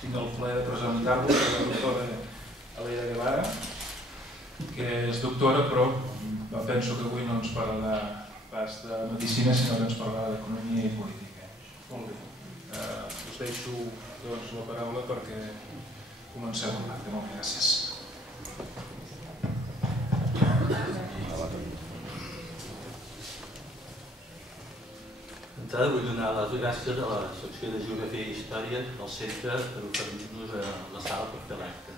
tinc el plaer de presentar-vos a la doctora Aleida Guevara, que és doctora, però penso que avui no ens parlarà pas de medicina, sinó que ens parlarà d'economia i política. Molt bé. Us deixo la paraula perquè comencem el acte. Moltes gràcies. D'entrada vull donar les gràcies a la secció de Geografia i Història del centre per oferir-nos la sala per fer l'acte.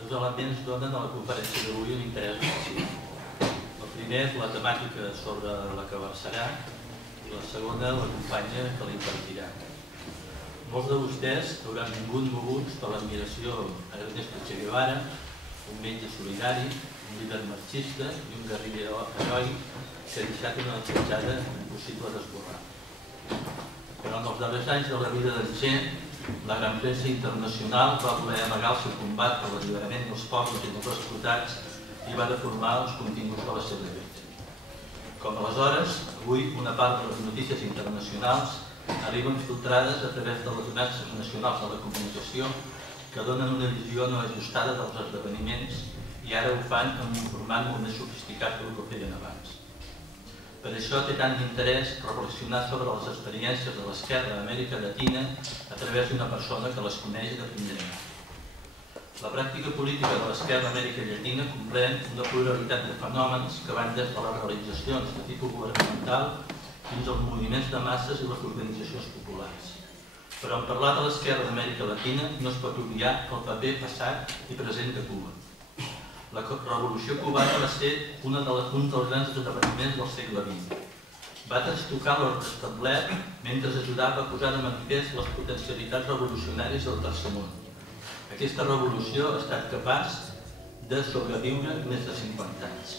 Dos elements donen a la conferència d'avui un interès especial. El primer és la temàtica sobre la que versarà i la segona la companya que la impartirà. Molts de vostès hauran vingut moguts per l'admiració a Ernesto Che Guevara, un metge solidari, un líder marxista i un guerriller heroic que ha deixat una petjada impossible d'esborrar. Però en els darrers anys de la vida d'en Che, la gran premsa internacional va voler amagar el seu combat per l'alliberament dels pobres i dels explotats i va deformar els continguts de la seva vida. Com aleshores, avui una part de les notícies internacionals arriben filtrades a través de les xarxes nacionals de la comunicació que donen una visió no ajustada dels esdeveniments i ara ho fan amb un format molt més sofisticat que el que ho feien abans. Per això té tant d'interès reflexionar sobre les experiències de l'esquerra d'Amèrica Llatina a través d'una persona que les coneix de primera mà. La pràctica política de l'esquerra d'Amèrica Llatina comprèn una pluralitat de fenòmens que van des de les realitzacions de tipus governamental fins als moviments de masses i les organitzacions populars. Però en parlar de l'esquerra d'Amèrica Llatina no es pot obviar el paper passat i present de Cuba. La revolució cubana va ser un dels grans esdeveniments del segle XX. Va trastocar l'ordre establert mentre ajudava a posar de manifest les potencialitats revolucionàries del tercer món. Aquesta revolució ha estat capaç de sobreviure més de 50 anys.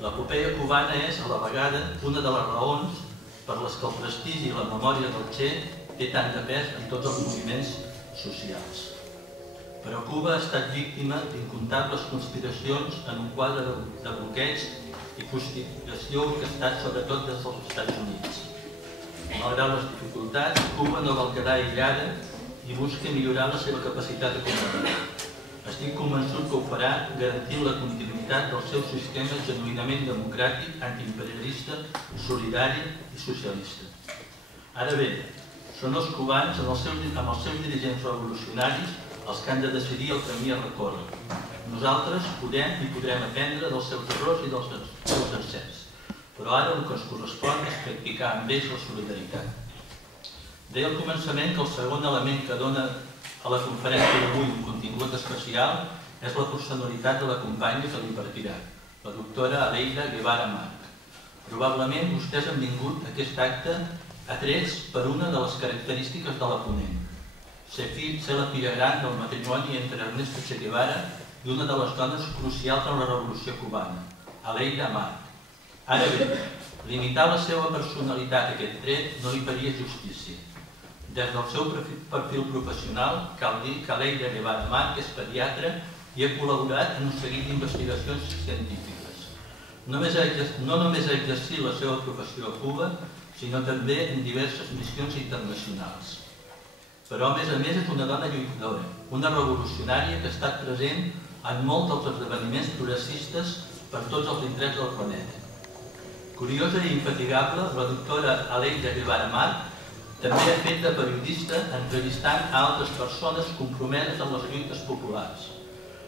L'epopeia cubana és, a la vegada, una de les raons per les que el prestigi i la memòria del Che té tant de pes en tots els moviments socials. Però Cuba ha estat víctima d'incomptables conspiracions en un quadre de bloqueig i conspiració orquestat sobretot des dels Estats Units. Malgrat les dificultats, Cuba no vol quedar aïllada i busca millorar la seva capacitat econòmica. Estic convençut que ho farà garantint la continuïtat del seu sistema genuïnament democràtic, antiimperialista, solidari i socialista. Ara bé, són els cubans, amb els seus dirigents revolucionaris, els que han de decidir el camí a recórrer. Nosaltres podem i podrem aprendre dels seus errors i dels seus encerts, però ara el que ens correspon és practicar amb ells la solidaritat. Deia al començament que el segon element que dona a la conferència d'avui un contingut especial és la personalitat de la companya que l'impartirà, la doctora Aleida Guevara March. Probablement vostès han vingut a aquest acte atrets per una de les característiques de la ponent, ser la filla gran del matrimoni entre Ernesto Che Guevara i una de les dones crucials en la revolució cubana, Aleida March. Ara bé, limitar la seva personalitat a aquest tret no li faria justícia. Des del seu perfil professional, cal dir que Aleida Guevara March és pediatra i ha col·laborat en un seguit d'investigacions científiques. No només ha exercit la seva professió a Cuba, sinó també en diverses missions internacionals. Però, a més, és una dona lluitadora, una revolucionària que ha estat present en molts dels esdeveniments progressistes per tots els indrets del planeta. Curiosa i infatigable, la doctora Aleida Guevara March també ha fet de periodista entrevistant a altres persones compromeses amb les lluites populars.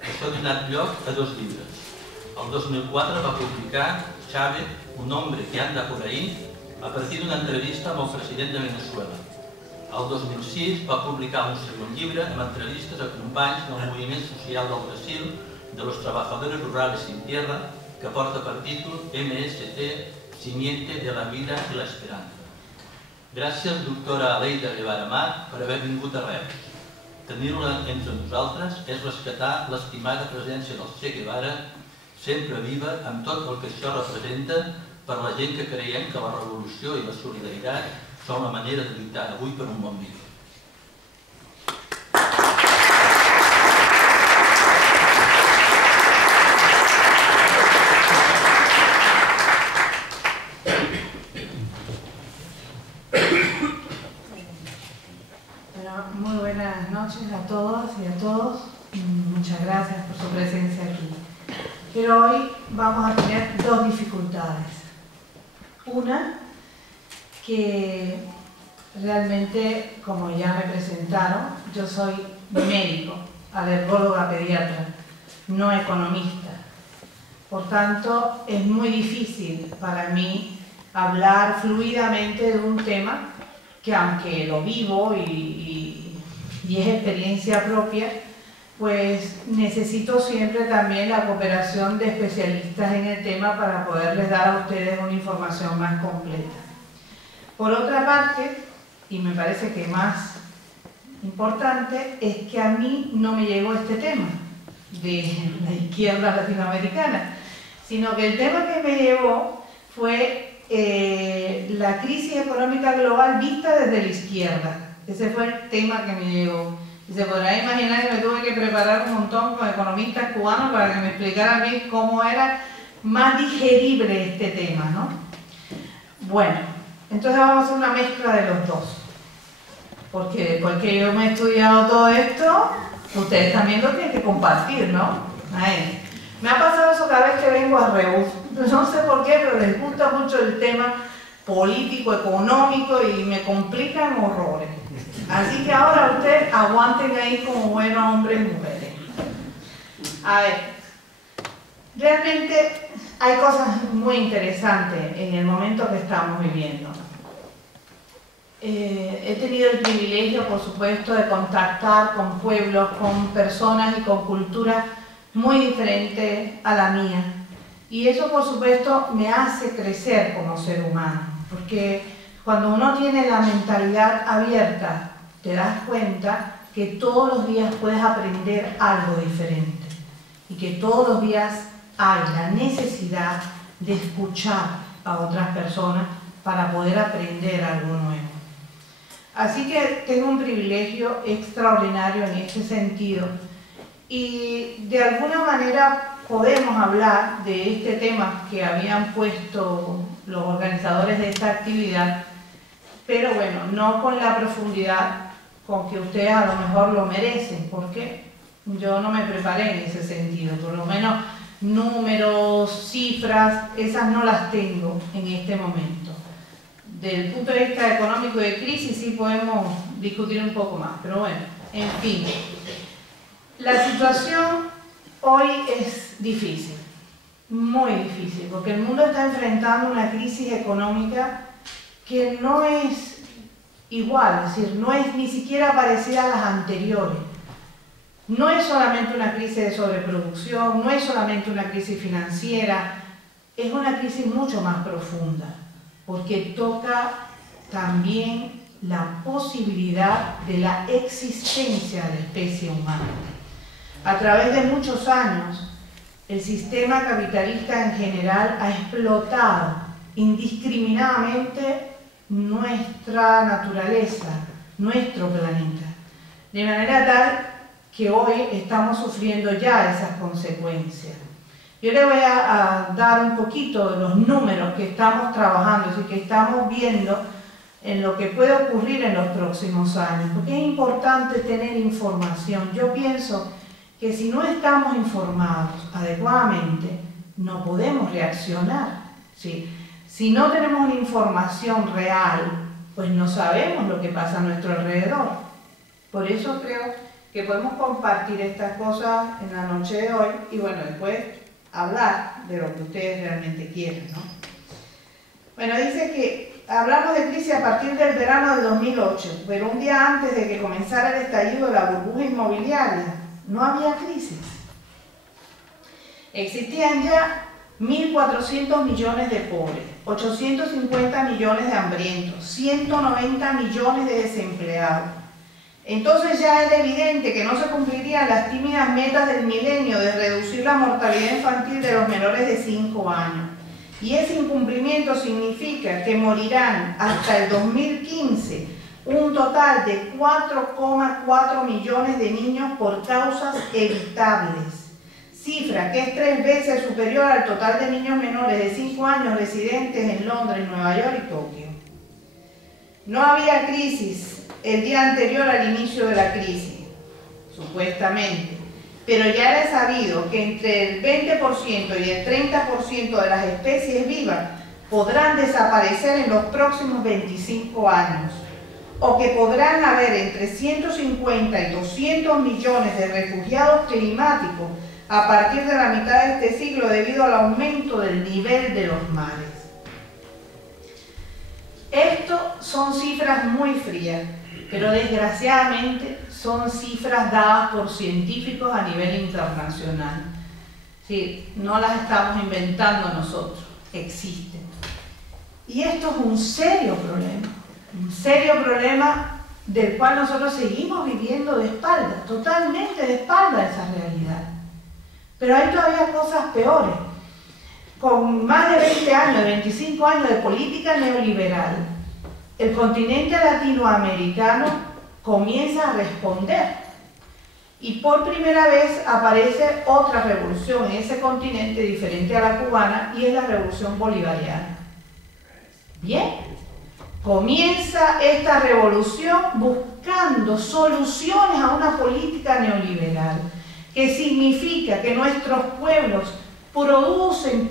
Això ha donat lloc a dos llibres. El 2004 va publicar Chávez, un hombre que anda por ahí, a partir d'una entrevista amb el president de Venezuela. El 2006 va publicar un segon llibre amb entrevistes a companys del moviment social del Brasil de los trabajadores rurales sin tierra, que porta per títol MST, Simiente de la vida y la esperanza. Gràcies, doctora Aleida Guevara March, per haver vingut a Reus. Tenir-la entre nosaltres és rescatar l'estimada presència del Che Guevara, sempre viva amb tot el que això representa per la gent que creiem que la revolució i la solidaritat són la manera de lluitar avui per un món millor. Muy Muy buenas noches a todas y a todos. Muchas gracias por su presencia aquí. Pero hoy vamos a tener dos dificultades. Una, que realmente, como ya me presentaron, yo soy médico, alergóloga pediatra, no economista. Por tanto, es muy difícil para mí hablar fluidamente de un tema que, aunque lo vivo y es experiencia propia, pues necesito siempre también la cooperación de especialistas en el tema para poderles dar a ustedes una información más completa. Por otra parte, y me parece que más importante, es que a mí no me llegó este tema de la izquierda latinoamericana, sino que el tema que me llegó fue la crisis económica global vista desde la izquierda. Ese fue el tema que me llegó. Y se podrá imaginar que me tuve que preparar un montón con economistas cubanos para que me explicaran bien cómo era más digerible este tema, ¿no? Bueno, entonces vamos a hacer una mezcla de los dos. Porque después que yo me he estudiado todo esto, ustedes también lo tienen que compartir, ¿no? Ahí. Me ha pasado eso cada vez que vengo a Reus. No sé por qué, pero les gusta mucho el tema político, económico y me complican horrores. Así que ahora ustedes aguanten ahí como buenos hombres y mujeres. A ver, realmente hay cosas muy interesantes en el momento que estamos viviendo. He tenido el privilegio, por supuesto, de contactar con pueblos, con personas y con culturas muy diferentes a la mía. Y eso, por supuesto, me hace crecer como ser humano, porque cuando uno tiene la mentalidad abierta, te das cuenta que todos los días puedes aprender algo diferente y que todos los días hay la necesidad de escuchar a otras personas para poder aprender algo nuevo. Así que tengo un privilegio extraordinario en este sentido y de alguna manera podemos hablar de este tema que habían puesto los organizadores de esta actividad, pero bueno, no con la profundidad con que ustedes a lo mejor lo merecen, porque yo no me preparé en ese sentido, por lo menos números, cifras, esas no las tengo en este momento. Desde el punto de vista económico y de crisis sí podemos discutir un poco más, pero bueno, en fin. La situación hoy es difícil, muy difícil, porque el mundo está enfrentando una crisis económica que no es igual, es decir, no es ni siquiera parecida a las anteriores. No es solamente una crisis de sobreproducción, no es solamente una crisis financiera, es una crisis mucho más profunda, porque toca también la posibilidad de la existencia de la especie humana. A través de muchos años, el sistema capitalista en general ha explotado indiscriminadamente nuestra naturaleza, nuestro planeta, de manera tal que hoy estamos sufriendo ya esas consecuencias. Yo les voy a dar un poquito de los números que estamos trabajando, es decir, que estamos viendo en lo que puede ocurrir en los próximos años, porque es importante tener información. Yo pienso que si no estamos informados adecuadamente, no podemos reaccionar, ¿sí? Si no tenemos una información real, pues no sabemos lo que pasa a nuestro alrededor. Por eso creo que podemos compartir estas cosas en la noche de hoy y bueno, después hablar de lo que ustedes realmente quieren, ¿no? Bueno, dice que hablamos de crisis a partir del verano de 2008, pero un día antes de que comenzara el estallido de la burbuja inmobiliaria, no había crisis. Existían ya 1.400 millones de pobres, 850 millones de hambrientos, 190 millones de desempleados. Entonces ya era evidente que no se cumplirían las tímidas metas del milenio de reducir la mortalidad infantil de los menores de 5 años. Y ese incumplimiento significa que morirán hasta el 2015 un total de 4,4 millones de niños por causas evitables, cifra que es 3 veces superior al total de niños menores de 5 años residentes en Londres, Nueva York y Tokio. No había crisis el día anterior al inicio de la crisis, supuestamente, pero ya era sabido que entre el 20% y el 30% de las especies vivas podrán desaparecer en los próximos 25 años, o que podrán haber entre 150 y 200 millones de refugiados climáticos a partir de la mitad de este siglo debido al aumento del nivel de los mares. Esto son cifras muy frías, pero desgraciadamente son cifras dadas por científicos a nivel internacional. Sí, no las estamos inventando nosotros, existen. Y esto es un serio problema del cual nosotros seguimos viviendo de espaldas, totalmente de espaldas a esa realidad. Pero hay todavía cosas peores. Con más de 20 años, 25 años de política neoliberal, el continente latinoamericano comienza a responder. Y por primera vez aparece otra revolución en ese continente diferente a la cubana, y es la revolución bolivariana. Bien, comienza esta revolución buscando soluciones a una política neoliberal, que significa que nuestros pueblos producen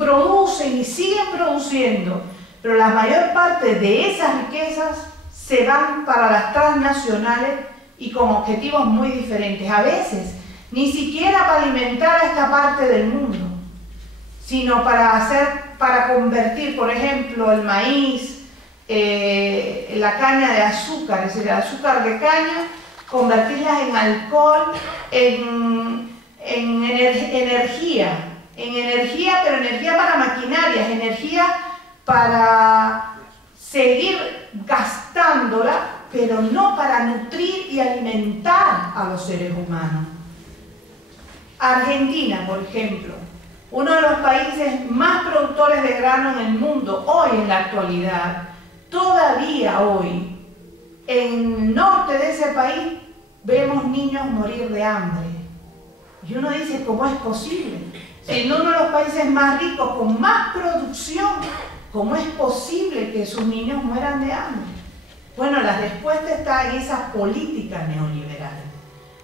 y siguen produciendo, pero la mayor parte de esas riquezas se van para las transnacionales y con objetivos muy diferentes. A veces ni siquiera para alimentar a esta parte del mundo, sino para convertir, por ejemplo, el maíz, la caña de azúcar, es decir, el azúcar de caña, convertirlas en alcohol, en energía, pero energía para maquinarias, energía para seguir gastándola, pero no para nutrir y alimentar a los seres humanos. Argentina, por ejemplo, uno de los países más productores de grano en el mundo, hoy en la actualidad, todavía hoy, en el norte de ese país, vemos niños morir de hambre. Y uno dice, ¿cómo es posible? Si en uno de los países más ricos, con más producción, ¿cómo es posible que sus niños mueran de hambre? Bueno, la respuesta está en esas políticas neoliberales,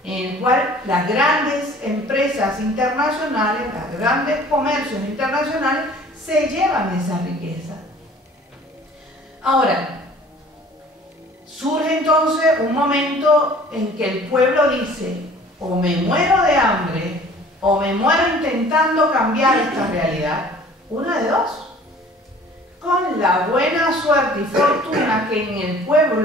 en el cual las grandes empresas internacionales, los grandes comercios internacionales, se llevan esa riqueza. Ahora, surge entonces un momento en que el pueblo dice, o me muero de hambre, o me muero intentando cambiar esta realidad. Una de dos. Con la buena suerte y fortuna que en el pueblo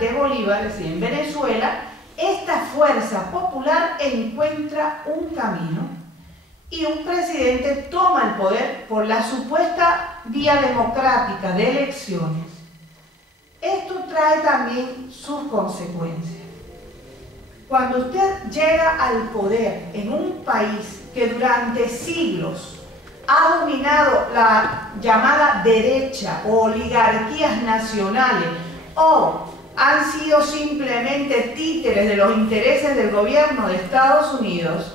de Bolívar, es decir, en Venezuela, esta fuerza popular encuentra un camino y un presidente toma el poder por la supuesta vía democrática de elecciones. Esto trae también sus consecuencias. Cuando usted llega al poder en un país que durante siglos ha dominado la llamada derecha o oligarquías nacionales, o han sido simplemente títeres de los intereses del gobierno de Estados Unidos,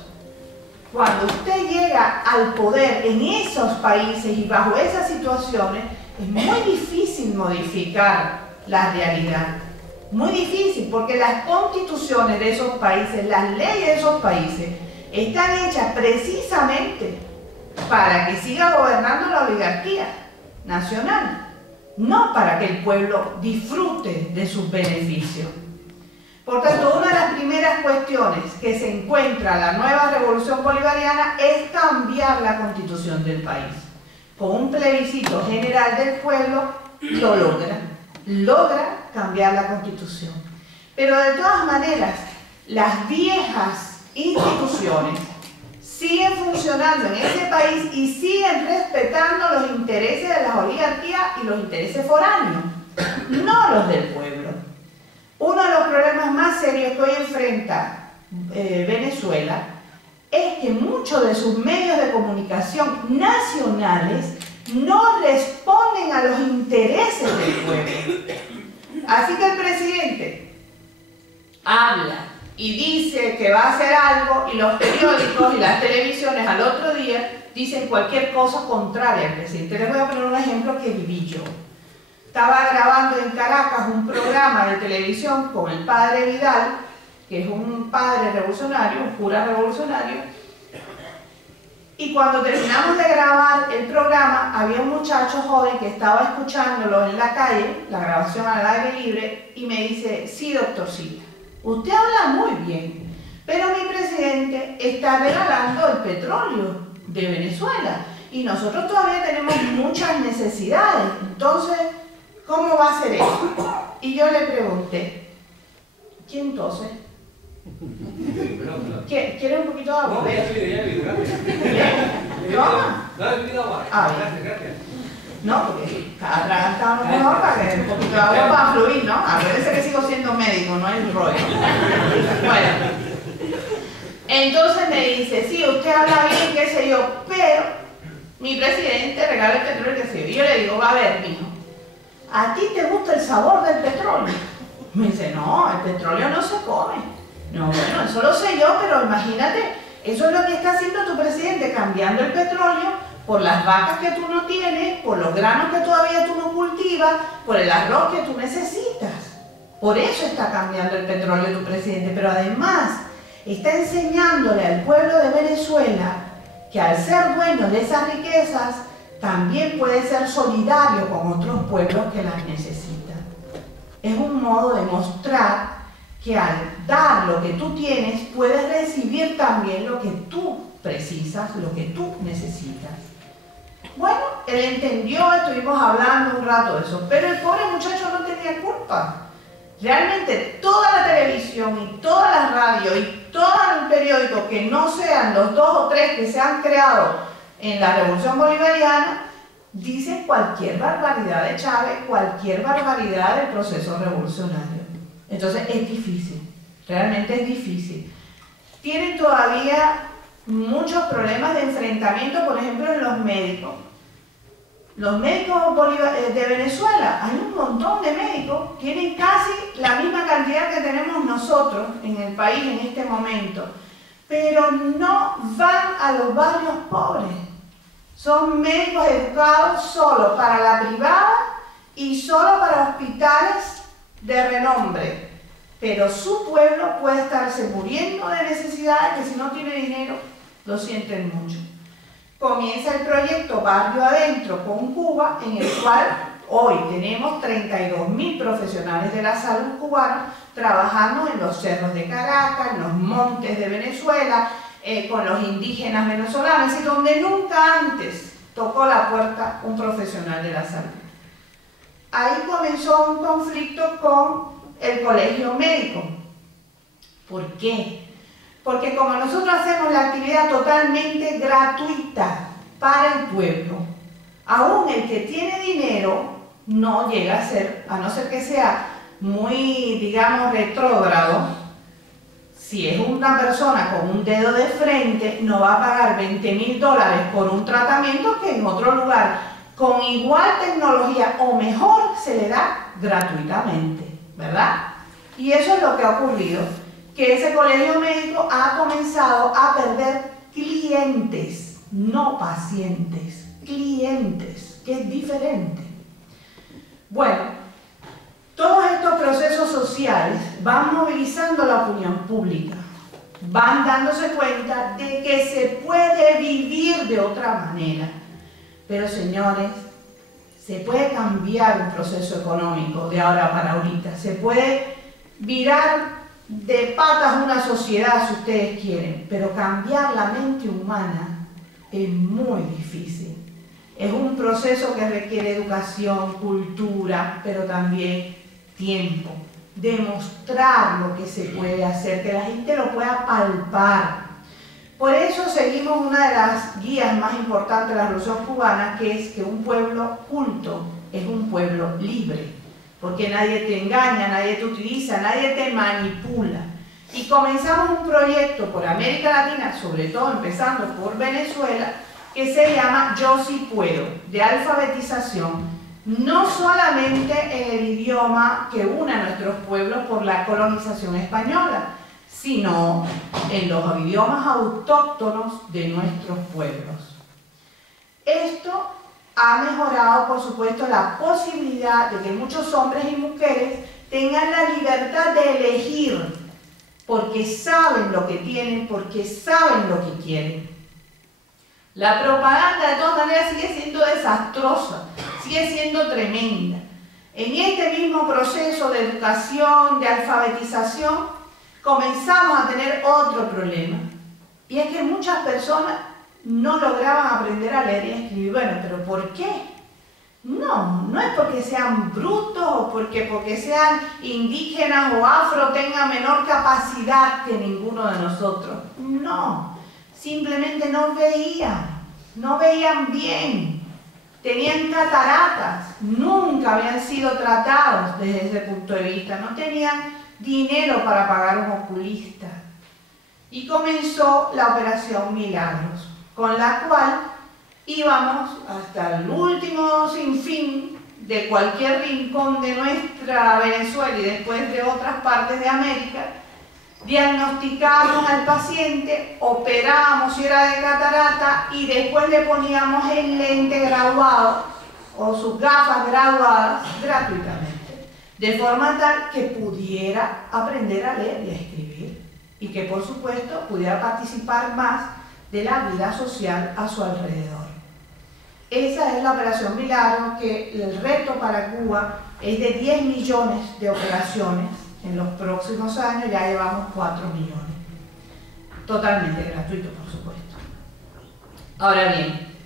cuando usted llega al poder en esos países y bajo esas situaciones, es muy difícil modificar la realidad. Muy difícil, porque las constituciones de esos países, las leyes de esos países, están hechas precisamente para que siga gobernando la oligarquía nacional, no para que el pueblo disfrute de sus beneficios. Por tanto, una de las primeras cuestiones que se encuentra la nueva revolución bolivariana es cambiar la constitución del país. Con un plebiscito general del pueblo lo logra cambiar la constitución. Pero de todas maneras, las viejas instituciones siguen funcionando en ese país y siguen respetando los intereses de las oligarquías y los intereses foráneos, no los del pueblo. Uno de los problemas más serios que hoy enfrenta Venezuela es que muchos de sus medios de comunicación nacionales no responden a los intereses del pueblo. Así que el presidente habla y dice que va a hacer algo, y los periódicos y las televisiones al otro día dicen cualquier cosa contraria al presidente. Les voy a poner un ejemplo que viví yo. estaba grabando en Caracas un programa de televisión con el padre Vidal, que es un padre revolucionario, un cura revolucionario, y cuando terminamos de grabar el programa, había un muchacho joven que estaba escuchándolo en la calle, la grabación al aire libre, y me dice: sí, doctorcita, usted habla muy bien, pero mi presidente está regalando el petróleo de Venezuela y nosotros todavía tenemos muchas necesidades, entonces, ¿cómo va a ser eso? Y yo le pregunté: ¿quién tose? ¿Quiere un poquito de agua? No, ya vi, gracias. Toma. No, he bebido agua. Gracias. No, porque cada atragantado no es mejor para que un poquito de agua para fluir, ¿no? Acuérdense que sigo siendo médico, no hay rollo. Bueno, entonces me dice: sí, usted habla bien, qué sé yo, pero mi presidente regala el petróleo, qué sé yo. Y yo le digo: va a ver, mijo, ¿a ti te gusta el sabor del petróleo? Me dice: no, el petróleo no se come. No, bueno, eso lo sé yo, pero imagínate, eso es lo que está haciendo tu presidente, cambiando el petróleo por las vacas que tú no tienes, por los granos que todavía tú no cultivas, por el arroz que tú necesitas. Por eso está cambiando el petróleo tu presidente, pero además está enseñándole al pueblo de Venezuela que al ser dueño de esas riquezas, también puede ser solidario con otros pueblos que las necesitan. Es un modo de mostrar que al dar lo que tú tienes, puedes recibir también lo que tú precisas, lo que tú necesitas. Bueno, él entendió, estuvimos hablando un rato de eso, pero el pobre muchacho no tenía culpa. Realmente toda la televisión y todas las radios y todo el periódico que no sean los 2 o 3 que se han creado en la Revolución Bolivariana, dicen cualquier barbaridad de Chávez, cualquier barbaridad del proceso revolucionario. Entonces es difícil, realmente es difícil. Tienen todavía muchos problemas de enfrentamiento, por ejemplo, en los médicos. Los médicos de Venezuela, hay un montón de médicos, tienen casi la misma cantidad que tenemos nosotros en el país en este momento, pero no van a los barrios pobres. Son médicos educados solo para la privada y solo para hospitales de renombre, pero su pueblo puede estarse muriendo de necesidades que si no tiene dinero lo sienten mucho. Comienza el proyecto Barrio Adentro con Cuba, en el cual hoy tenemos 32.000 profesionales de la salud cubanos trabajando en los cerros de Caracas, en los montes de Venezuela, con los indígenas venezolanos, y donde nunca antes tocó la puerta un profesional de la salud. Ahí comenzó un conflicto con el colegio médico. ¿Por qué? Porque como nosotros hacemos la actividad totalmente gratuita para el pueblo, aún el que tiene dinero no llega a ser, a no ser que sea muy, digamos, retrógrado, si es una persona con un dedo de frente, no va a pagar $20.000 por un tratamiento que en otro lugar con igual tecnología o mejor se le da gratuitamente, ¿verdad? Y eso es lo que ha ocurrido, que ese colegio médico ha comenzado a perder clientes, no pacientes, clientes, que es diferente. Bueno, todos estos procesos sociales van movilizando la opinión pública, van dándose cuenta de que se puede vivir de otra manera. Pero señores, se puede cambiar un proceso económico de ahora para ahorita, se puede virar de patas una sociedad si ustedes quieren, pero cambiar la mente humana es muy difícil. Es un proceso que requiere educación, cultura, pero también tiempo. Demostrar lo que se puede hacer, que la gente lo pueda palpar. Por eso seguimos una de las guías más importantes de la Revolución Cubana, que es que un pueblo culto es un pueblo libre, porque nadie te engaña, nadie te utiliza, nadie te manipula. Y comenzamos un proyecto por América Latina, sobre todo empezando por Venezuela, que se llama Yo Sí Puedo, de alfabetización, no solamente en el idioma que une a nuestros pueblos por la colonización española, sino en los idiomas autóctonos de nuestros pueblos. Esto ha mejorado, por supuesto, la posibilidad de que muchos hombres y mujeres tengan la libertad de elegir, porque saben lo que tienen, porque saben lo que quieren. La propaganda, de todas maneras, sigue siendo desastrosa, sigue siendo tremenda. En este mismo proceso de educación, de alfabetización, comenzamos a tener otro problema. Y es que muchas personas no lograban aprender a leer y a escribir. Bueno, ¿pero por qué? No es porque sean brutos o porque sean indígenas o afro tengan menor capacidad que ninguno de nosotros. No, simplemente no veían bien, tenían cataratas, nunca habían sido tratados desde ese punto de vista, no tenían dinero para pagar un oculista. Y comenzó la Operación Milagros, con la cual íbamos hasta el último sinfín de cualquier rincón de nuestra Venezuela y después de otras partes de América, diagnosticábamos al paciente, operábamos si era de catarata y después le poníamos el lente graduado o sus gafas graduadas gratuitamente, de forma tal que pudiera aprender a leer y a escribir y que por supuesto pudiera participar más de la vida social a su alrededor. Esa es la Operación Milagro, que el reto para Cuba es de 10 millones de operaciones. En los próximos años ya llevamos 4 millones. Totalmente gratuito, por supuesto. Ahora bien,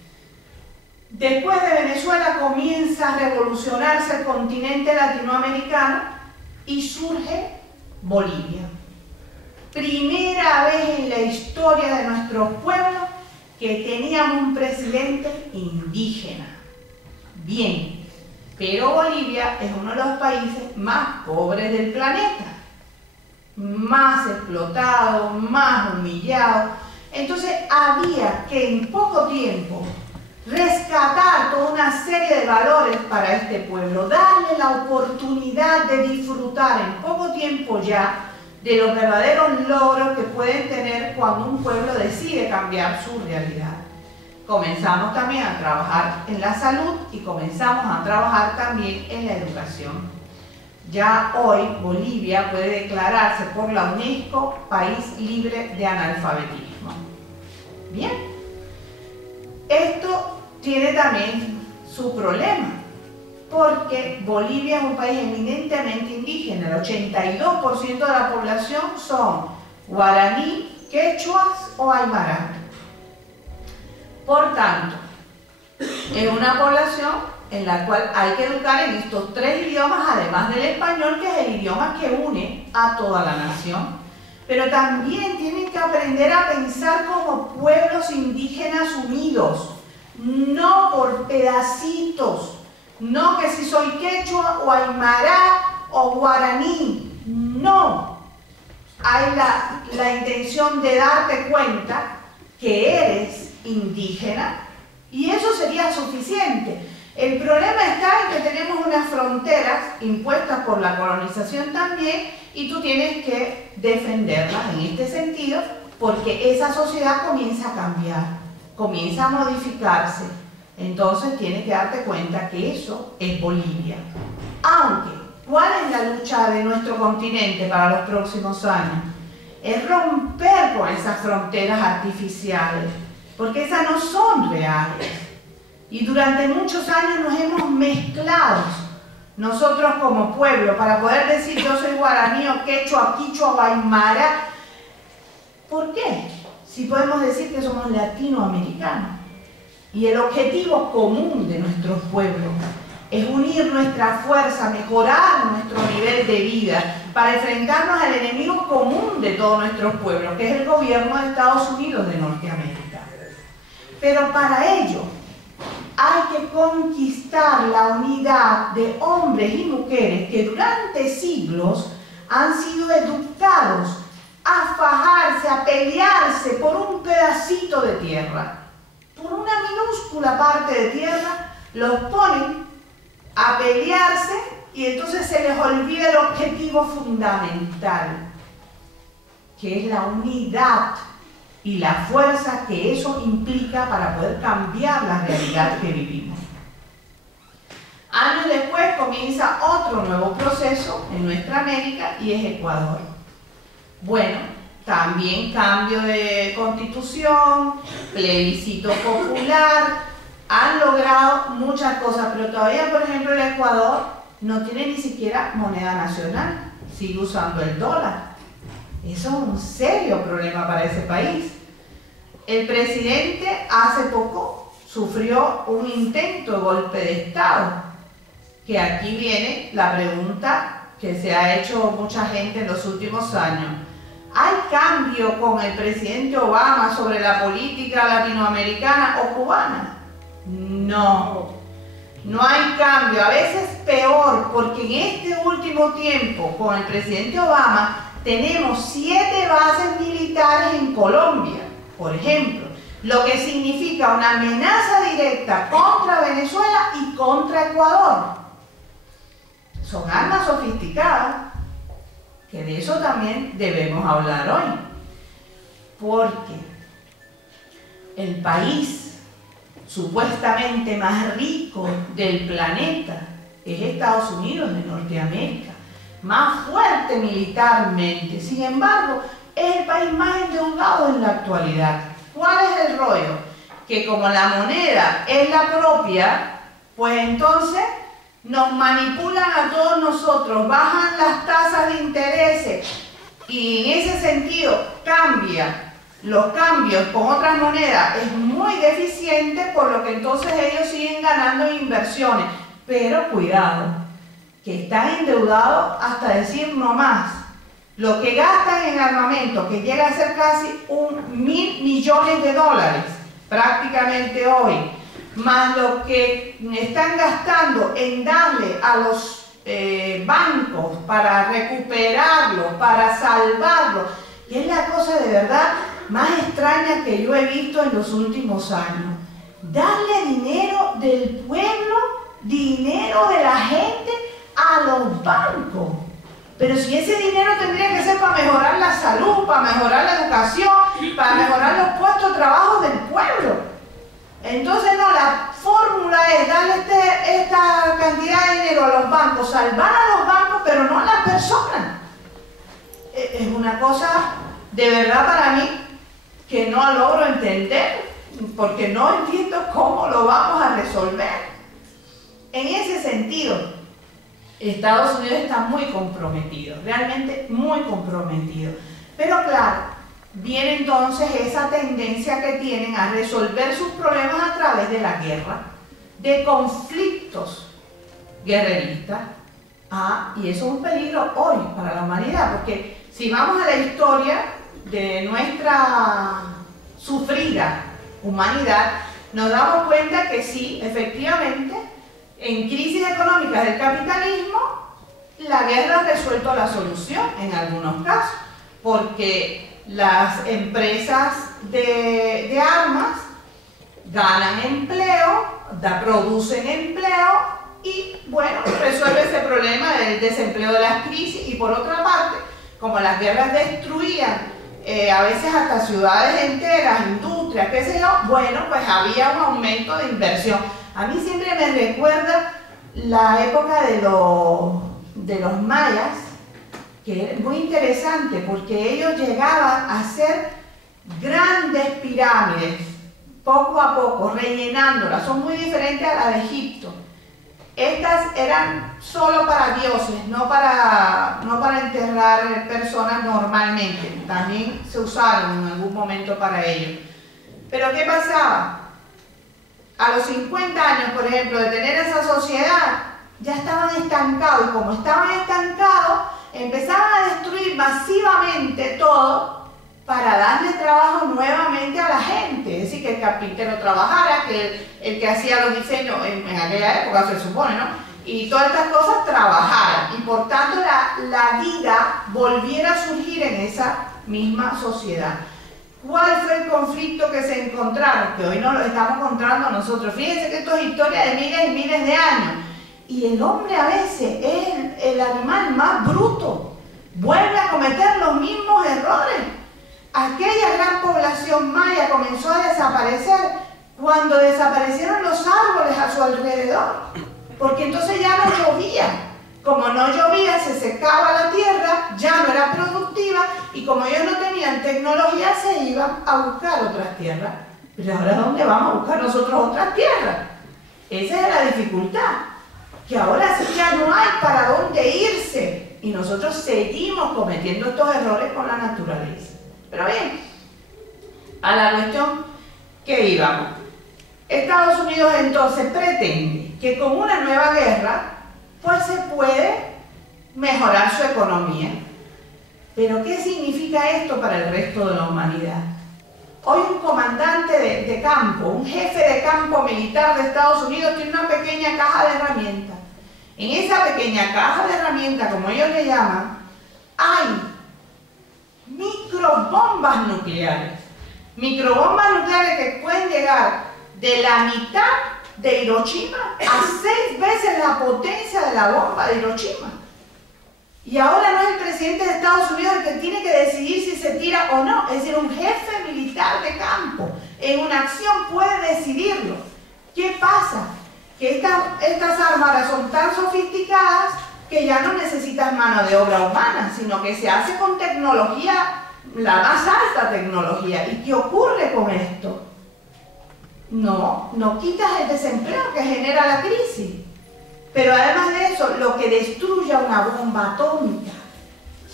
después de Venezuela comienza a revolucionarse el continente latinoamericano y surge Bolivia. Primera vez en la historia de nuestro pueblo que teníamos un presidente indígena. Bien, pero Bolivia es uno de los países más pobres del planeta, más explotado, más humillado. Entonces había que en poco tiempo rescatar toda una serie de valores para este pueblo, darle la oportunidad de disfrutar en poco tiempo ya de los verdaderos logros que pueden tener cuando un pueblo decide cambiar su realidad. Comenzamos también a trabajar en la salud y comenzamos a trabajar también en la educación. Ya hoy Bolivia puede declararse por la UNESCO país libre de analfabetismo. Bien, esto tiene también su problema, porque Bolivia es un país eminentemente indígena. El 82% de la población son guaraní, quechuas o aymara. Por tanto, es una población en la cual hay que educar en estos 3 idiomas, además del español, que es el idioma que une a toda la nación. Pero también tienen que aprender a pensar como pueblos indígenas unidos, no por pedacitos. No que si soy quechua o aymara o guaraní, no. Hay la intención de darte cuenta que eres indígena y eso sería suficiente. El problema está en que tenemos unas fronteras impuestas por la colonización también y tú tienes que defenderlas en este sentido porque esa sociedad comienza a cambiar, comienza a modificarse. Entonces tienes que darte cuenta que eso es Bolivia. Aunque, ¿cuál es la lucha de nuestro continente para los próximos años? Es romper con esas fronteras artificiales, porque esas no son reales. Y durante muchos años nos hemos mezclado nosotros como pueblo para poder decir yo soy guaraní o quechua, quichua o aymara. ¿Por qué? Si podemos decir que somos latinoamericanos. Y el objetivo común de nuestros pueblos es unir nuestra fuerza, mejorar nuestro nivel de vida para enfrentarnos al enemigo común de todos nuestros pueblos, que es el gobierno de Estados Unidos de Norteamérica. Pero para ello hay que conquistar la unidad de hombres y mujeres que durante siglos han sido educados a fajarse, a pelearse por un pedacito de tierra. Por una minúscula parte de tierra, los ponen a pelearse y entonces se les olvida el objetivo fundamental, que es la unidad y la fuerza que eso implica para poder cambiar la realidad que vivimos. Años después comienza otro nuevo proceso en nuestra América y es Ecuador. Bueno, también cambio de constitución, plebiscito popular, han logrado muchas cosas, pero todavía, por ejemplo, el Ecuador no tiene ni siquiera moneda nacional, sigue usando el dólar. Eso es un serio problema para ese país. El presidente hace poco sufrió un intento de golpe de Estado, que aquí viene la pregunta que se ha hecho mucha gente en los últimos años. ¿Hay cambio con el presidente Obama sobre la política latinoamericana o cubana? No, no hay cambio, a veces peor, porque en este último tiempo con el presidente Obama tenemos 7 bases militares en Colombia, por ejemplo, lo que significa una amenaza directa contra Venezuela y contra Ecuador. Son armas sofisticadas, que de eso también debemos hablar hoy, porque el país supuestamente más rico del planeta es Estados Unidos de Norteamérica, más fuerte militarmente, sin embargo, es el país más endeudado en la actualidad. ¿Cuál es el rollo? Que como la moneda es la propia, pues entonces nos manipulan a todos nosotros, bajan las tasas de intereses y en ese sentido los cambios con otras monedas es muy deficiente, por lo que entonces ellos siguen ganando en inversiones. Pero cuidado, que están endeudados hasta decir no más. Lo que gastan en armamento, que llega a ser casi 1.000 millones de dólares prácticamente hoy, más lo que están gastando en darle a los bancos para recuperarlo, para salvarlo, que es la cosa de verdad más extraña que yo he visto en los últimos años. Darle dinero del pueblo, dinero de la gente a los bancos. Pero si ese dinero tendría que ser para mejorar la salud, para mejorar la educación, para mejorar los puestos de trabajo del pueblo. Entonces no, la fórmula es darle esta cantidad de dinero a los bancos, salvar a los bancos, pero no a las personas. Es una cosa de verdad para mí que no logro entender, porque no entiendo cómo lo vamos a resolver. En ese sentido, Estados Unidos está muy comprometido, realmente muy comprometido. Pero claro, viene entonces esa tendencia que tienen a resolver sus problemas a través de la guerra, de conflictos guerreristas. Y eso es un peligro hoy para la humanidad, porque si vamos a la historia de nuestra sufrida humanidad, nos damos cuenta que sí, efectivamente, en crisis económicas del capitalismo, la guerra ha resuelto la solución en algunos casos, porque las empresas de armas ganan empleo, producen empleo y, bueno, resuelve ese problema del desempleo de las crisis. Y por otra parte, como las guerras destruían a veces hasta ciudades enteras, industrias, qué sé yo, bueno, pues había un aumento de inversión. A mí siempre me recuerda la época de los mayas, que es muy interesante porque ellos llegaban a hacer grandes pirámides, poco a poco, rellenándolas. Son muy diferentes a las de Egipto. Estas eran solo para dioses, no para enterrar personas normalmente. También se usaron en algún momento para ello. Pero ¿qué pasaba? A los 50 años, por ejemplo, de tener esa sociedad, ya estaban estancados. Y como estaban estancados, empezaban a destruir masivamente todo para darle trabajo nuevamente a la gente. Es decir, que el carpintero trabajara, que el que hacía los diseños en aquella época, se supone, ¿no? Y todas estas cosas trabajaran. Y por tanto la vida volviera a surgir en esa misma sociedad. ¿Cuál fue el conflicto que se encontraron? Que hoy no lo estamos encontrando nosotros. Fíjense que esto es historia de miles y miles de años. Y el hombre a veces es el animal más bruto. Vuelve a cometer los mismos errores. Aquella gran población maya comenzó a desaparecer cuando desaparecieron los árboles a su alrededor. porque entonces ya no llovía. Como no llovía, se secaba la tierra, ya no era productiva, y como ellos no tenían tecnología, se iban a buscar otras tierras. Pero ahora, ¿dónde vamos a buscar nosotros otras tierras? Esa es la dificultad, que ahora sí ya no hay para dónde irse, y nosotros seguimos cometiendo estos errores con la naturaleza. Pero bien, a la cuestión que íbamos. Estados Unidos entonces pretende que con una nueva guerra pues se puede mejorar su economía. Pero ¿qué significa esto para el resto de la humanidad? Hoy un comandante de campo, un jefe de campo militar de Estados Unidos tiene una pequeña caja de herramientas. En esa pequeña caja de herramientas, como ellos le llaman, hay microbombas nucleares. Microbombas nucleares que pueden llegar de la mitad de Hiroshima a 6 veces la potencia de la bomba de Hiroshima. Y ahora no es el presidente de Estados Unidos el que tiene que decidir si se tira o no, es decir, un jefe militar de campo en una acción puede decidirlo. ¿Qué pasa? Que estas armas ahora son tan sofisticadas que ya no necesitan mano de obra humana, sino que se hace con tecnología, la más alta tecnología. ¿Y qué ocurre con esto? No quitas el desempleo que genera la crisis. Pero además de eso, lo que destruye una bomba atómica,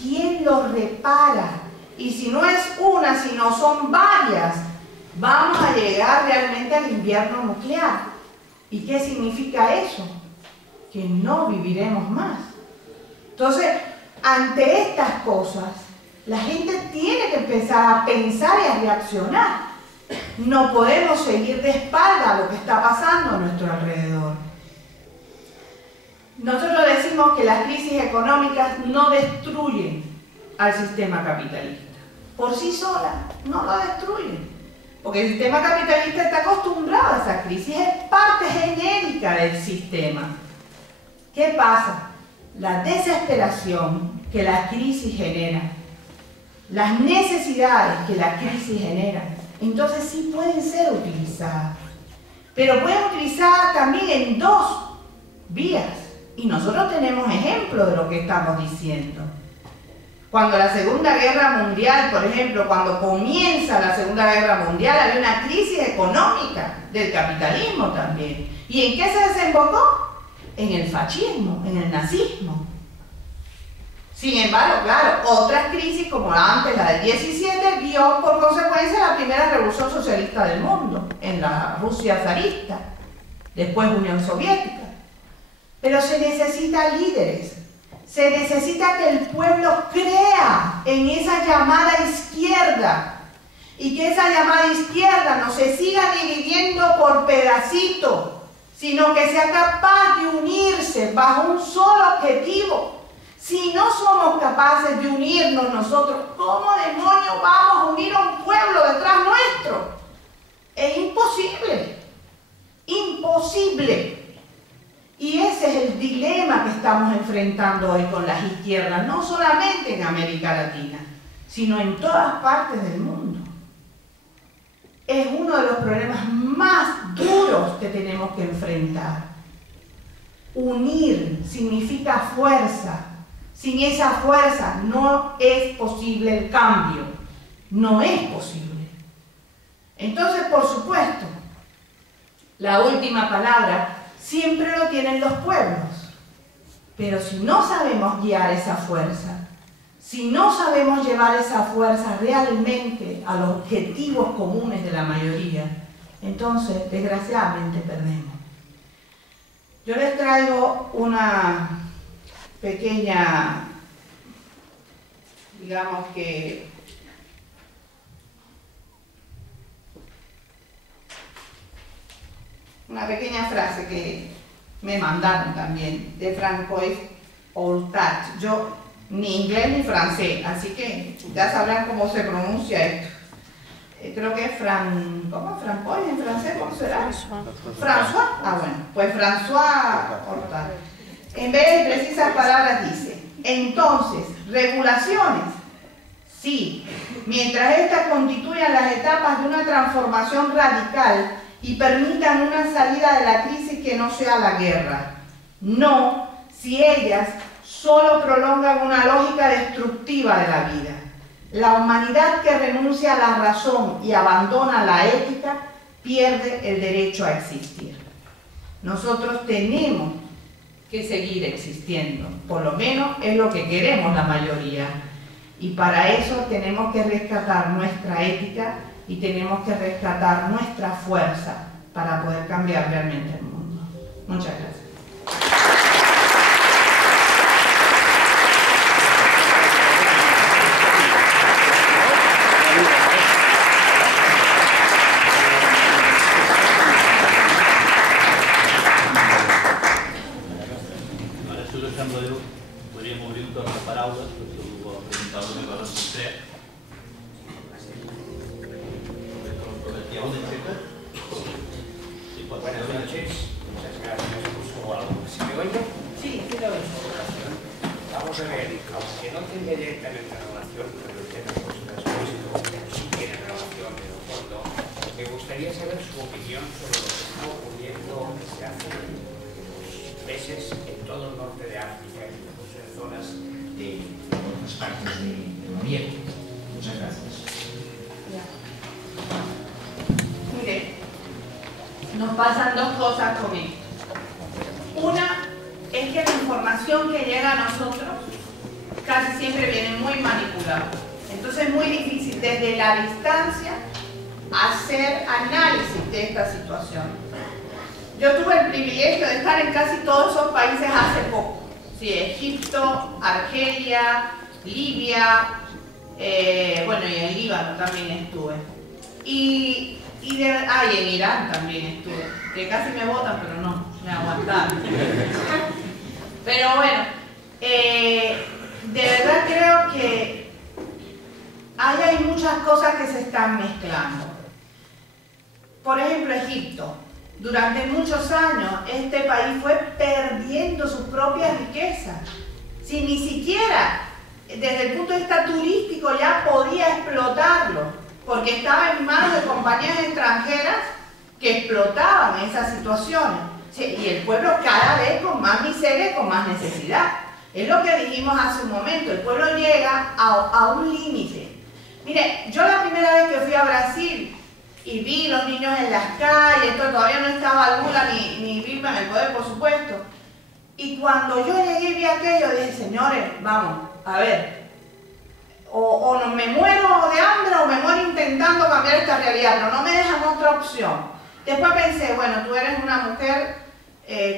¿quién lo repara? Y si no es una, sino son varias, vamos a llegar realmente al invierno nuclear. ¿Y qué significa eso? Que no viviremos más. Entonces, ante estas cosas, la gente tiene que empezar a pensar y a reaccionar. No podemos seguir de espalda a lo que está pasando a nuestro alrededor. Nosotros decimos que las crisis económicas no destruyen al sistema capitalista. Por sí solas no lo destruyen. Porque el sistema capitalista está acostumbrado a esa crisis, es parte genérica del sistema. ¿Qué pasa? La desesperación que la crisis genera, las necesidades que la crisis genera, entonces sí pueden ser utilizadas. Pero pueden utilizadas también en dos vías. Y nosotros tenemos ejemplos de lo que estamos diciendo. Cuando la Segunda Guerra Mundial, por ejemplo, cuando comienza la Segunda Guerra Mundial, había una crisis económica del capitalismo también. ¿Y en qué se desembocó? En el fascismo, en el nazismo. Sin embargo, claro, otras crisis como la antes, la del 17, dio por consecuencia la primera revolución socialista del mundo, en la Rusia zarista, después Unión Soviética. Pero se necesita líderes, se necesita que el pueblo crea en esa llamada izquierda y que esa llamada izquierda no se siga dividiendo por pedacitos, sino que sea capaz de unirse bajo un solo objetivo. Si no somos capaces de unirnos nosotros, ¿cómo demonios vamos a unir a un pueblo detrás nuestro? Es imposible, imposible. Y ese es el dilema que estamos enfrentando hoy con las izquierdas, no solamente en América Latina, sino en todas partes del mundo. Es uno de los problemas más duros que tenemos que enfrentar. Unir significa fuerza. Sin esa fuerza no es posible el cambio. No es posible. Entonces, por supuesto, la última palabra siempre lo tienen los pueblos. Pero si no sabemos guiar esa fuerza, si no sabemos llevar esa fuerza realmente a los objetivos comunes de la mayoría, entonces, desgraciadamente, perdemos. Yo les traigo una pequeña, digamos que, una pequeña frase que me mandaron también, de Francois Oltat. Yo ni inglés ni francés, así que ya sabrán cómo se pronuncia esto. Creo que es ¿cómo? ¿Francois en francés? ¿Cómo será? François. Ah, bueno, pues François Oltat. En vez de precisas palabras dice, entonces, regulaciones, sí, mientras estas constituyan las etapas de una transformación radical y permitan una salida de la crisis que no sea la guerra. No si ellas solo prolongan una lógica destructiva de la vida. La humanidad que renuncia a la razón y abandona la ética pierde el derecho a existir. Nosotros tenemos que seguir existiendo, por lo menos es lo que queremos la mayoría. Y para eso tenemos que rescatar nuestra ética y tenemos que rescatar nuestra fuerza para poder cambiar realmente el mundo. Muchas gracias. Podríem obrir un torn de paraules, perquè algú vol preguntar alguna cosa en concret. ¿Hi ha una chica? Buenas noches, muchas gracias por su algo. ¿Se me oye? Sí, sí lo oigo. Vamos a ver, aunque no tenga directamente relación con el tema que usted ha expuesto, sí tiene relación en el fondo, me gustaría saber su opinión sobre lo que está ocurriendo desde hace meses en todo el norte de África, en muchas zonas de otras partes del Oriente. Muchas gracias. Mire, nos pasan dos cosas con esto. Una es que la información que llega a nosotros casi siempre viene muy manipulada. Entonces es muy difícil desde la distancia hacer análisis de esta situación. Yo tuve el privilegio de estar en casi todos esos países hace poco. Sí, Egipto, Argelia, Libia, bueno, y en Líbano también estuve. Y en Irán también estuve, que casi me votan, pero no, me aguantaron. Pero bueno, de verdad creo que hay muchas cosas que se están mezclando. Por ejemplo, Egipto. Durante muchos años este país fue perdiendo su propia riqueza. Si ni siquiera desde el punto de vista turístico ya podía explotarlo, porque estaba en manos de compañías extranjeras que explotaban esas situaciones. Y el pueblo cada vez con más miseria y con más necesidad. Es lo que dijimos hace un momento, el pueblo llega a un límite. Mire, yo la primera vez que fui a Brasil y vi los niños en las calles, todavía no estaba Lula ni Vilma en el poder, por supuesto. Y cuando yo llegué y vi aquello, dije, señores, vamos, a ver, o no me muero de hambre o me muero intentando cambiar esta realidad, pero no me dejan otra opción. Después pensé, bueno, tú eres una mujer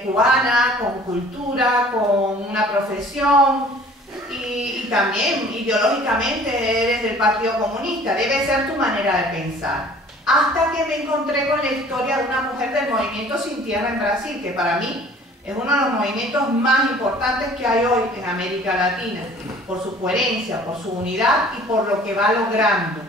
cubana, con cultura, con una profesión y también ideológicamente eres del Partido Comunista, debe ser tu manera de pensar. Hasta que me encontré con la historia de una mujer del movimiento Sin Tierra en Brasil, que para mí es uno de los movimientos más importantes que hay hoy en América Latina, por su coherencia, por su unidad y por lo que va logrando.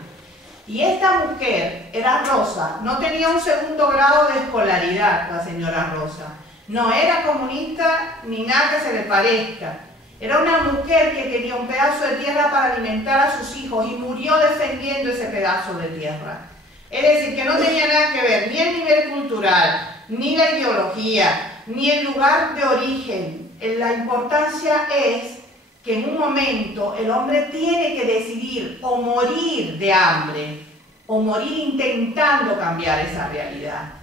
Y esta mujer era Rosa, no tenía un segundo grado de escolaridad, la señora Rosa. No era comunista ni nada que se le parezca. Era una mujer que quería un pedazo de tierra para alimentar a sus hijos y murió defendiendo ese pedazo de tierra. Es decir, que no tenía nada que ver ni el nivel cultural, ni la ideología, ni el lugar de origen. La importancia es que en un momento el hombre tiene que decidir o morir de hambre o morir intentando cambiar esa realidad.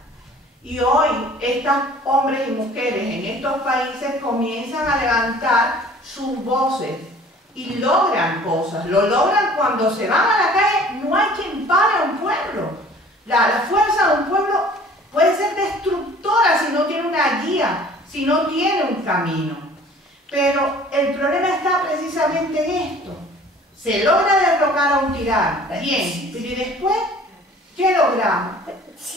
Y hoy estos hombres y mujeres en estos países comienzan a levantar sus voces y logran cosas. Lo logran cuando se van a la calle, no hay quien pare a un pueblo. La fuerza de un pueblo puede ser destructora si no tiene una guía, si no tiene un camino. Pero el problema está precisamente en esto. Se logra derrocar a un tirano, bien, pero ¿y después qué logramos?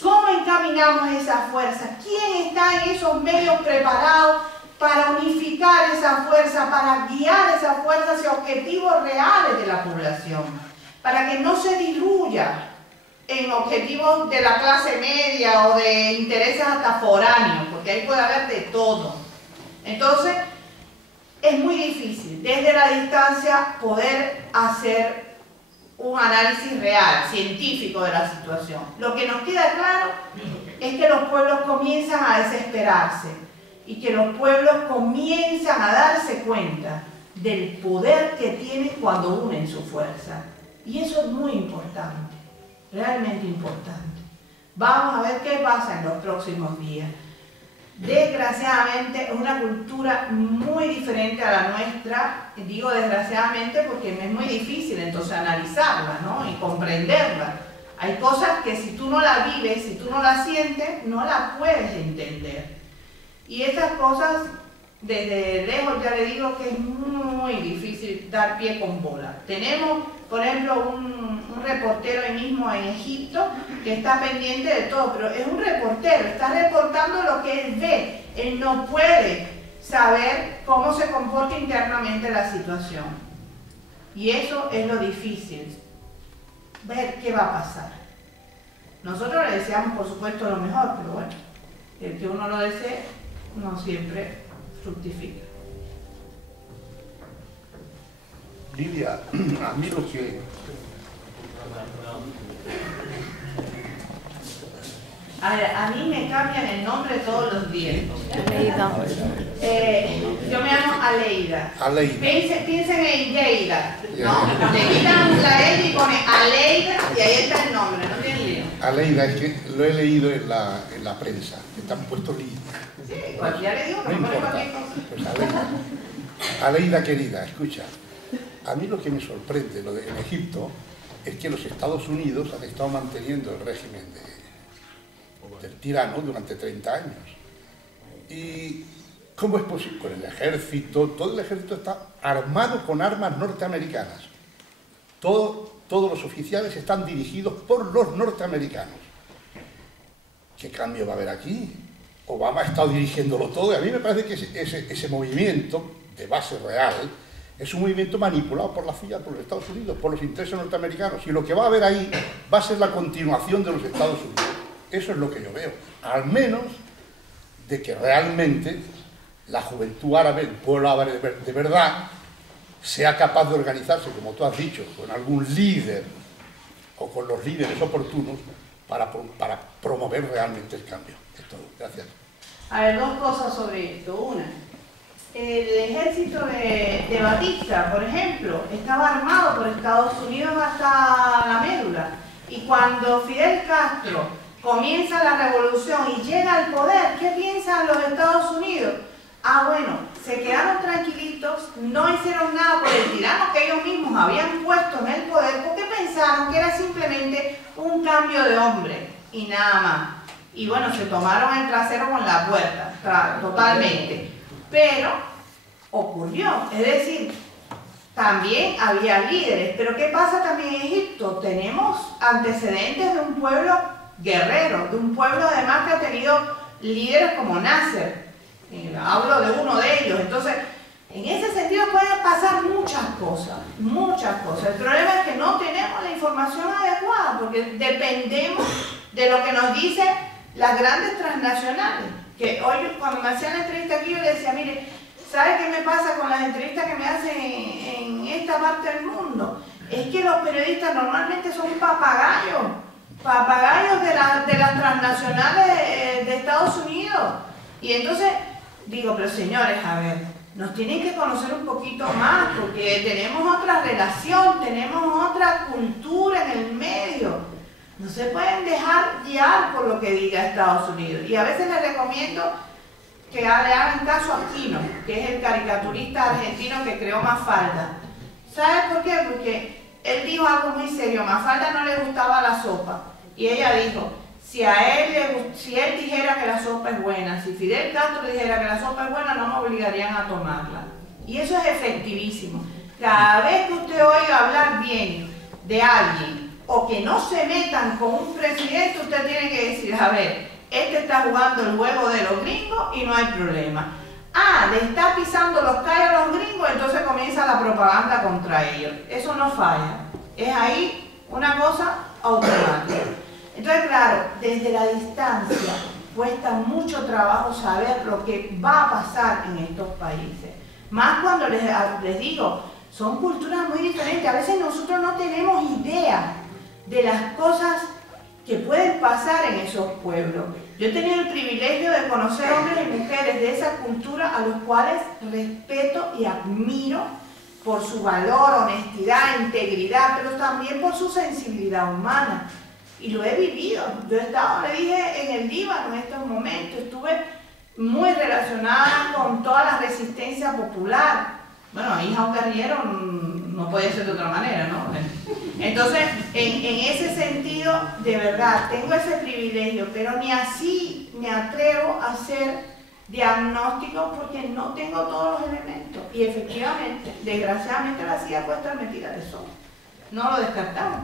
¿Cómo encaminamos esa fuerza? ¿Quién está en esos medios preparados para unificar esa fuerza, para guiar esa fuerza hacia objetivos reales de la población? Para que no se diluya en objetivos de la clase media o de intereses hasta foráneos, porque ahí puede haber de todo. Entonces, es muy difícil desde la distancia poder hacer un análisis real, científico de la situación. Lo que nos queda claro es que los pueblos comienzan a desesperarse y que los pueblos comienzan a darse cuenta del poder que tienen cuando unen su fuerza. Y eso es muy importante, realmente importante. Vamos a ver qué pasa en los próximos días. Desgraciadamente es una cultura muy diferente a la nuestra, digo desgraciadamente porque me es muy difícil entonces analizarla, ¿no? Y comprenderla. Hay cosas que si tú no la vives, si tú no la sientes, no la puedes entender. Y esas cosas, desde lejos ya le digo que es muy difícil dar pie con bola. Tenemos, por ejemplo, un reportero ahí mismo en Egipto que está pendiente de todo, pero es un reportero, está reportando lo que él ve. Él no puede saber cómo se comporta internamente la situación. Y eso es lo difícil, ver qué va a pasar. Nosotros le deseamos, por supuesto, lo mejor, pero bueno, el que uno lo desee no siempre fructifica. Lidia, a mí lo que... A mí me cambian el nombre todos los días. Yo me llamo Aleida. Piensen en Lleida, ¿no? Le quitan la L y pone Aleida y ahí está el nombre, no tiene lío. Aleida, es que lo he leído en la prensa, que te han puesto Lidia. Sí, cualquiera le digo que no me pone importa. cualquier cosa. Pues Aleida. Aleida querida, escucha, a mí lo que me sorprende en Egipto es que los Estados Unidos han estado manteniendo el régimen del tirano durante 30 años. ¿Y cómo es posible? Con el ejército, todo el ejército está armado con armas norteamericanas. Todos los oficiales están dirigidos por los norteamericanos. ¿Qué cambio va a haber aquí? Obama ha estado dirigiéndolo todo y a mí me parece que ese movimiento de base real es un movimiento manipulado por la CIA, por los Estados Unidos, por los intereses norteamericanos. Y lo que va a haber ahí va a ser la continuación de los Estados Unidos. Eso es lo que yo veo. Al menos de que realmente la juventud árabe, el pueblo árabe de verdad, sea capaz de organizarse, como tú has dicho, con algún líder o con los líderes oportunos para promover realmente el cambio. Es todo. Gracias. A ver, dos cosas sobre esto. Una, el ejército de Batista, por ejemplo, estaba armado por Estados Unidos hasta la médula. Y cuando Fidel Castro comienza la revolución y llega al poder, ¿qué piensan los Estados Unidos? Ah, bueno, se quedaron tranquilitos, no hicieron nada por el tirano que ellos mismos habían puesto en el poder porque pensaron que era simplemente un cambio de hombre y nada más. Y bueno, se tomaron el trasero con la puerta, totalmente. Pero ocurrió, es decir, también había líderes. Pero ¿qué pasa también en Egipto? Tenemos antecedentes de un pueblo guerrero, de un pueblo además que ha tenido líderes como Nasser. Hablo de uno de ellos. Entonces, en ese sentido pueden pasar muchas cosas, muchas cosas. El problema es que no tenemos la información adecuada porque dependemos de lo que nos dicen las grandes transnacionales. Que hoy cuando me hacían la entrevista aquí yo le decía, mire, ¿sabe qué me pasa con las entrevistas que me hacen en esta parte del mundo? Es que los periodistas normalmente son papagayos de las transnacionales de Estados Unidos. Y entonces digo, pero señores, a ver, nos tienen que conocer un poquito más porque tenemos otra relación, tenemos otra cultura en el medio. No se pueden dejar guiar por lo que diga Estados Unidos. Y a veces les recomiendo que le hagan caso a Aquino, que es el caricaturista argentino que creó Mafalda. ¿Sabes por qué? Porque él dijo algo muy serio. Mafalda no le gustaba la sopa. Y ella dijo, si él dijera que la sopa es buena, si Fidel Castro dijera que la sopa es buena, no me obligarían a tomarla. Y eso es efectivísimo. Cada vez que usted oiga hablar bien de alguien, o que no se metan con un presidente, usted tiene que decir, a ver, este está jugando el juego de los gringos y no hay problema. Ah, le está pisando los callos a los gringos, entonces comienza la propaganda contra ellos. Eso no falla. Es ahí una cosa automática. Entonces, claro, desde la distancia cuesta mucho trabajo saber lo que va a pasar en estos países. Más cuando les digo, son culturas muy diferentes. A veces nosotros no tenemos idea de las cosas que pueden pasar en esos pueblos. Yo he tenido el privilegio de conocer hombres y mujeres de esa cultura a los cuales respeto y admiro por su valor, honestidad, integridad, pero también por su sensibilidad humana. Y lo he vivido. Yo he estado, le dije, en el Líbano en estos momentos, estuve muy relacionada con toda la resistencia popular. Bueno, hija de un guerrillero no puede ser de otra manera, ¿no? Entonces, en ese sentido, de verdad, tengo ese privilegio, pero ni así me atrevo a hacer diagnóstico porque no tengo todos los elementos. Y efectivamente, desgraciadamente la CIA puede estar metida de eso. No lo descartamos.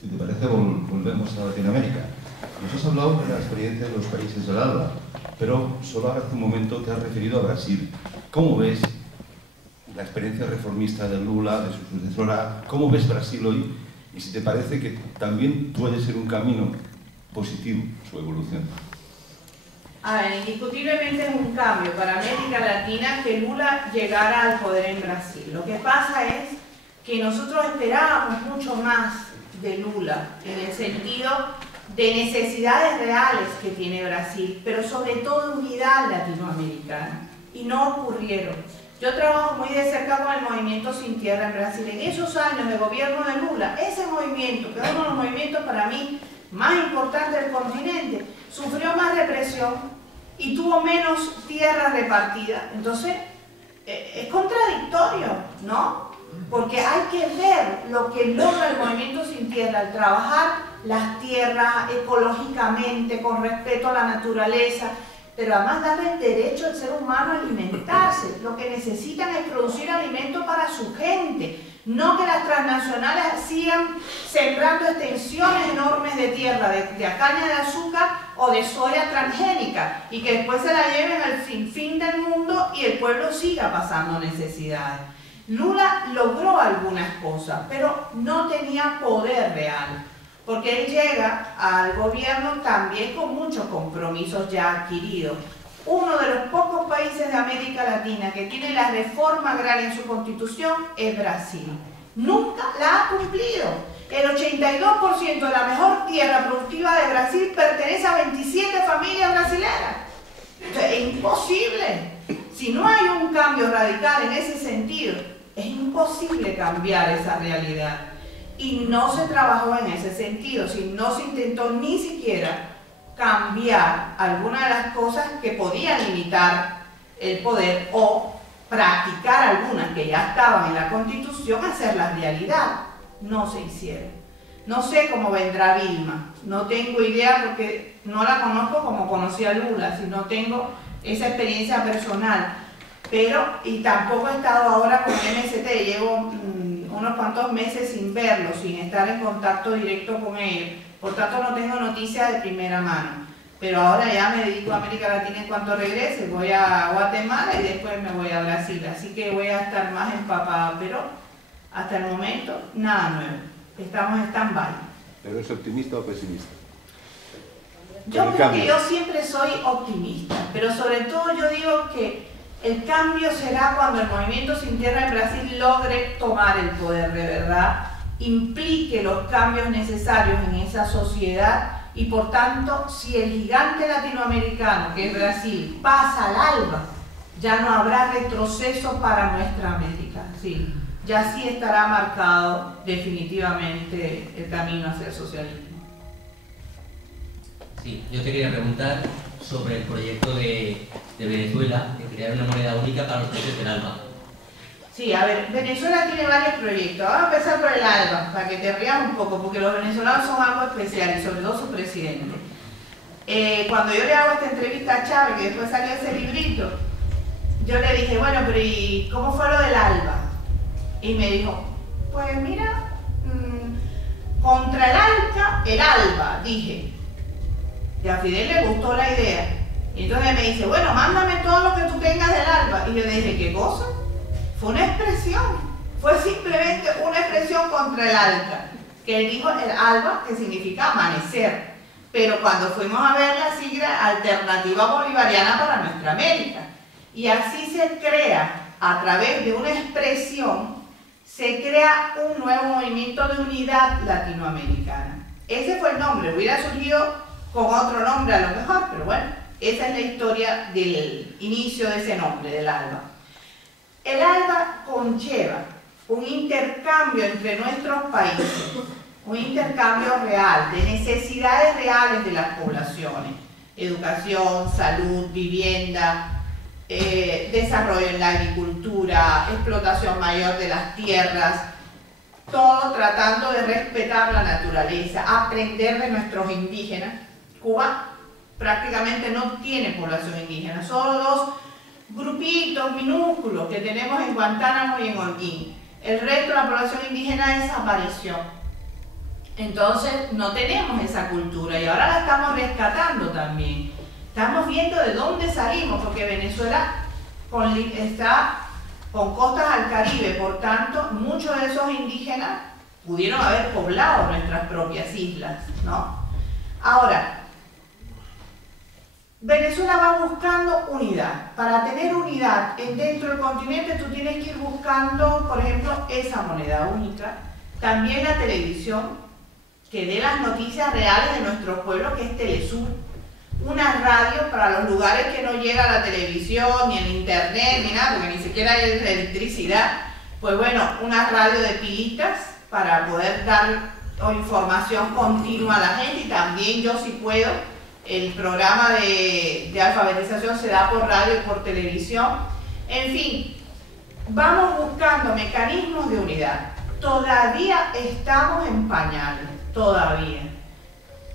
Si te parece, volvemos a Latinoamérica. Nos has hablado de la experiencia de los países del ALBA, pero solo hace un momento te has referido a Brasil. ¿Cómo ves la experiencia reformista de Lula, de su sucesora? ¿Cómo ves Brasil hoy? Y si te parece que también puede ser un camino positivo su evolución. A ver, indiscutiblemente es un cambio para América Latina que Lula llegara al poder en Brasil. Lo que pasa es que nosotros esperábamos mucho más de Lula, en el sentido de necesidades reales que tiene Brasil, pero sobre todo unidad latinoamericana, y no ocurrieron. Yo trabajo muy de cerca con el Movimiento Sin Tierra en Brasil. En esos años de gobierno de Lula, ese movimiento, que es uno de los movimientos para mí más importantes del continente, sufrió más represión y tuvo menos tierra repartida. Entonces, es contradictorio, ¿no? Porque hay que ver lo que logra el Movimiento Sin Tierra al trabajar las tierras ecológicamente, con respeto a la naturaleza, pero además darle el derecho al ser humano a alimentarse. Lo que necesitan es producir alimento para su gente, no que las transnacionales sigan sembrando extensiones enormes de tierra, de caña de azúcar o de soya transgénica, y que después se la lleven al sinfín del mundo y el pueblo siga pasando necesidades. Lula logró algunas cosas, pero no tenía poder real, porque él llega al gobierno también con muchos compromisos ya adquiridos. Uno de los pocos países de América Latina que tiene la reforma agraria en su constitución es Brasil. Nunca la ha cumplido. El 82% de la mejor tierra productiva de Brasil pertenece a 27 familias brasileñas. Es imposible. Si no hay un cambio radical en ese sentido, es imposible cambiar esa realidad. Y no se trabajó en ese sentido, si no se intentó ni siquiera cambiar algunas de las cosas que podían limitar el poder o practicar algunas que ya estaban en la Constitución, hacerlas realidad. No se hicieron. No sé cómo vendrá Vilma, no tengo idea porque no la conozco como conocí a Lula, si no tengo esa experiencia personal. Pero, y tampoco he estado ahora con el MST, llevo unos cuantos meses sin verlo, sin estar en contacto directo con ellos, por tanto no tengo noticias de primera mano. Pero ahora ya me dedico a América Latina en cuanto regrese, voy a Guatemala y después me voy a Brasil, así que voy a estar más empapada, pero hasta el momento nada nuevo, estamos en stand-by. ¿Pero es optimista o pesimista? Yo creo que yo siempre soy optimista, pero sobre todo yo digo que el cambio será cuando el Movimiento Sin Tierra en Brasil logre tomar el poder de verdad, implique los cambios necesarios en esa sociedad y por tanto, si el gigante latinoamericano, que es Brasil, pasa al ALBA, ya no habrá retroceso para nuestra América. Sí, ya sí estará marcado definitivamente el camino hacia el socialismo. Sí, yo te quería preguntar sobre el proyecto de Venezuela de crear una moneda única para los países del ALBA. Sí, a ver, Venezuela tiene varios proyectos. Vamos a empezar por el ALBA, para que te rías un poco, porque los venezolanos son algo especial, y sobre todo su presidente. Cuando yo le hago esta entrevista a Chávez, que después salió ese librito, yo le dije, bueno, pero ¿y cómo fue lo del ALBA? Y me dijo, pues mira, contra el ALBA, dije. Y a Fidel le gustó la idea. Y entonces me dice, bueno, mándame todo lo que tú tengas del ALBA. Y yo le dije, ¿qué cosa? Fue una expresión, fue simplemente una expresión contra el ALBA, que él dijo el ALBA, que significa amanecer. Pero cuando fuimos a ver la sigla Alternativa Bolivariana para Nuestra América, y así se crea, a través de una expresión, se crea un nuevo movimiento de unidad latinoamericana. ese fue el nombre, hubiera surgido con otro nombre a lo mejor, pero bueno, esa es la historia del inicio de ese nombre, del ALBA. El ALBA conlleva un intercambio entre nuestros países, un intercambio real, de necesidades reales de las poblaciones, educación, salud, vivienda, desarrollo en la agricultura, explotación mayor de las tierras, todo tratando de respetar la naturaleza, aprender de nuestros indígenas. Cuba prácticamente no tiene población indígena, solo dos grupitos minúsculos que tenemos en Guantánamo y en Holguín. El resto de la población indígena desapareció. Entonces no tenemos esa cultura y ahora la estamos rescatando también. Estamos viendo de dónde salimos, porque Venezuela está con costas al Caribe, por tanto, muchos de esos indígenas pudieron haber poblado nuestras propias islas, ¿no? Ahora, Venezuela va buscando unidad. Para tener unidad dentro del continente, tú tienes que ir buscando, por ejemplo, esa moneda única. También la televisión, que dé las noticias reales de nuestro pueblo, que es Telesur. Una radio para los lugares que no llega la televisión, ni el internet, ni nada, porque ni siquiera hay electricidad. Pues bueno, una radio de pilitas para poder dar información continua a la gente, y también yo, si puedo, el programa de alfabetización se da por radio y por televisión. En fin, vamos buscando mecanismos de unidad. Todavía estamos en pañales, todavía,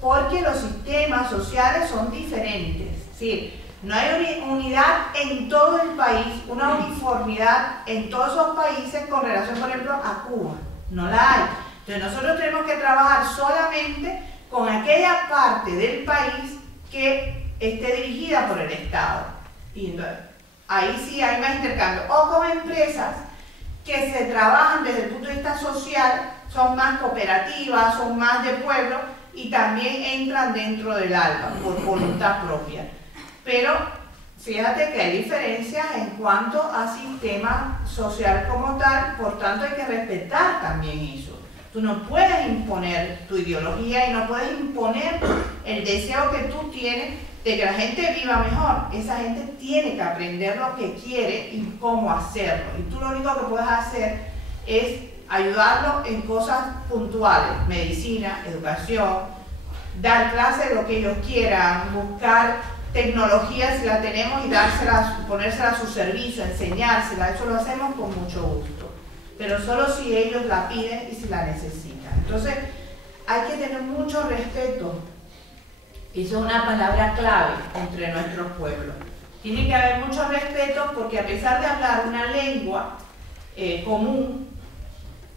porque los sistemas sociales son diferentes. Es decir, no hay unidad en todo el país, una uniformidad en todos esos países con relación, por ejemplo, a Cuba. No la hay. Entonces nosotros tenemos que trabajar solamente con aquella parte del país que esté dirigida por el Estado. Y entonces, ahí sí hay más intercambio. O con empresas que se trabajan desde el punto de vista social, son más cooperativas, son más de pueblo y también entran dentro del ALBA por voluntad propia. Pero fíjate que hay diferencias en cuanto a sistema social como tal, por tanto hay que respetar también eso. Tú no puedes imponer tu ideología y no puedes imponer el deseo que tú tienes de que la gente viva mejor. Esa gente tiene que aprender lo que quiere y cómo hacerlo. Y tú lo único que puedes hacer es ayudarlo en cosas puntuales, medicina, educación, dar clases de lo que ellos quieran, buscar tecnología si la tenemos y ponérsela a su servicio, enseñársela. Eso lo hacemos con mucho gusto, pero solo si ellos la piden y si la necesitan. Entonces hay que tener mucho respeto. Eso es una palabra clave entre nuestros pueblos. Tiene que haber mucho respeto, porque a pesar de hablar una lengua común,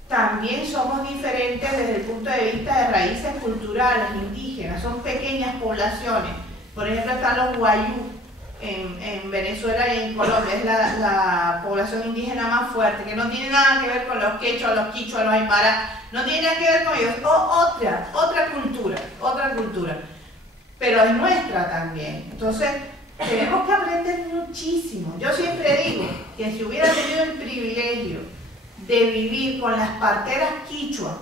también somos diferentes desde el punto de vista de raíces culturales indígenas. Son pequeñas poblaciones. Por ejemplo, están los guayú en Venezuela y en Colombia. Es la población indígena más fuerte, que no tiene nada que ver con los quechuas, los quichuas, los aymaras. No tiene nada que ver con ellos. Otra cultura. Pero es nuestra también. Entonces, tenemos que aprender muchísimo. Yo siempre digo que si hubiera tenido el privilegio de vivir con las parteras quichua,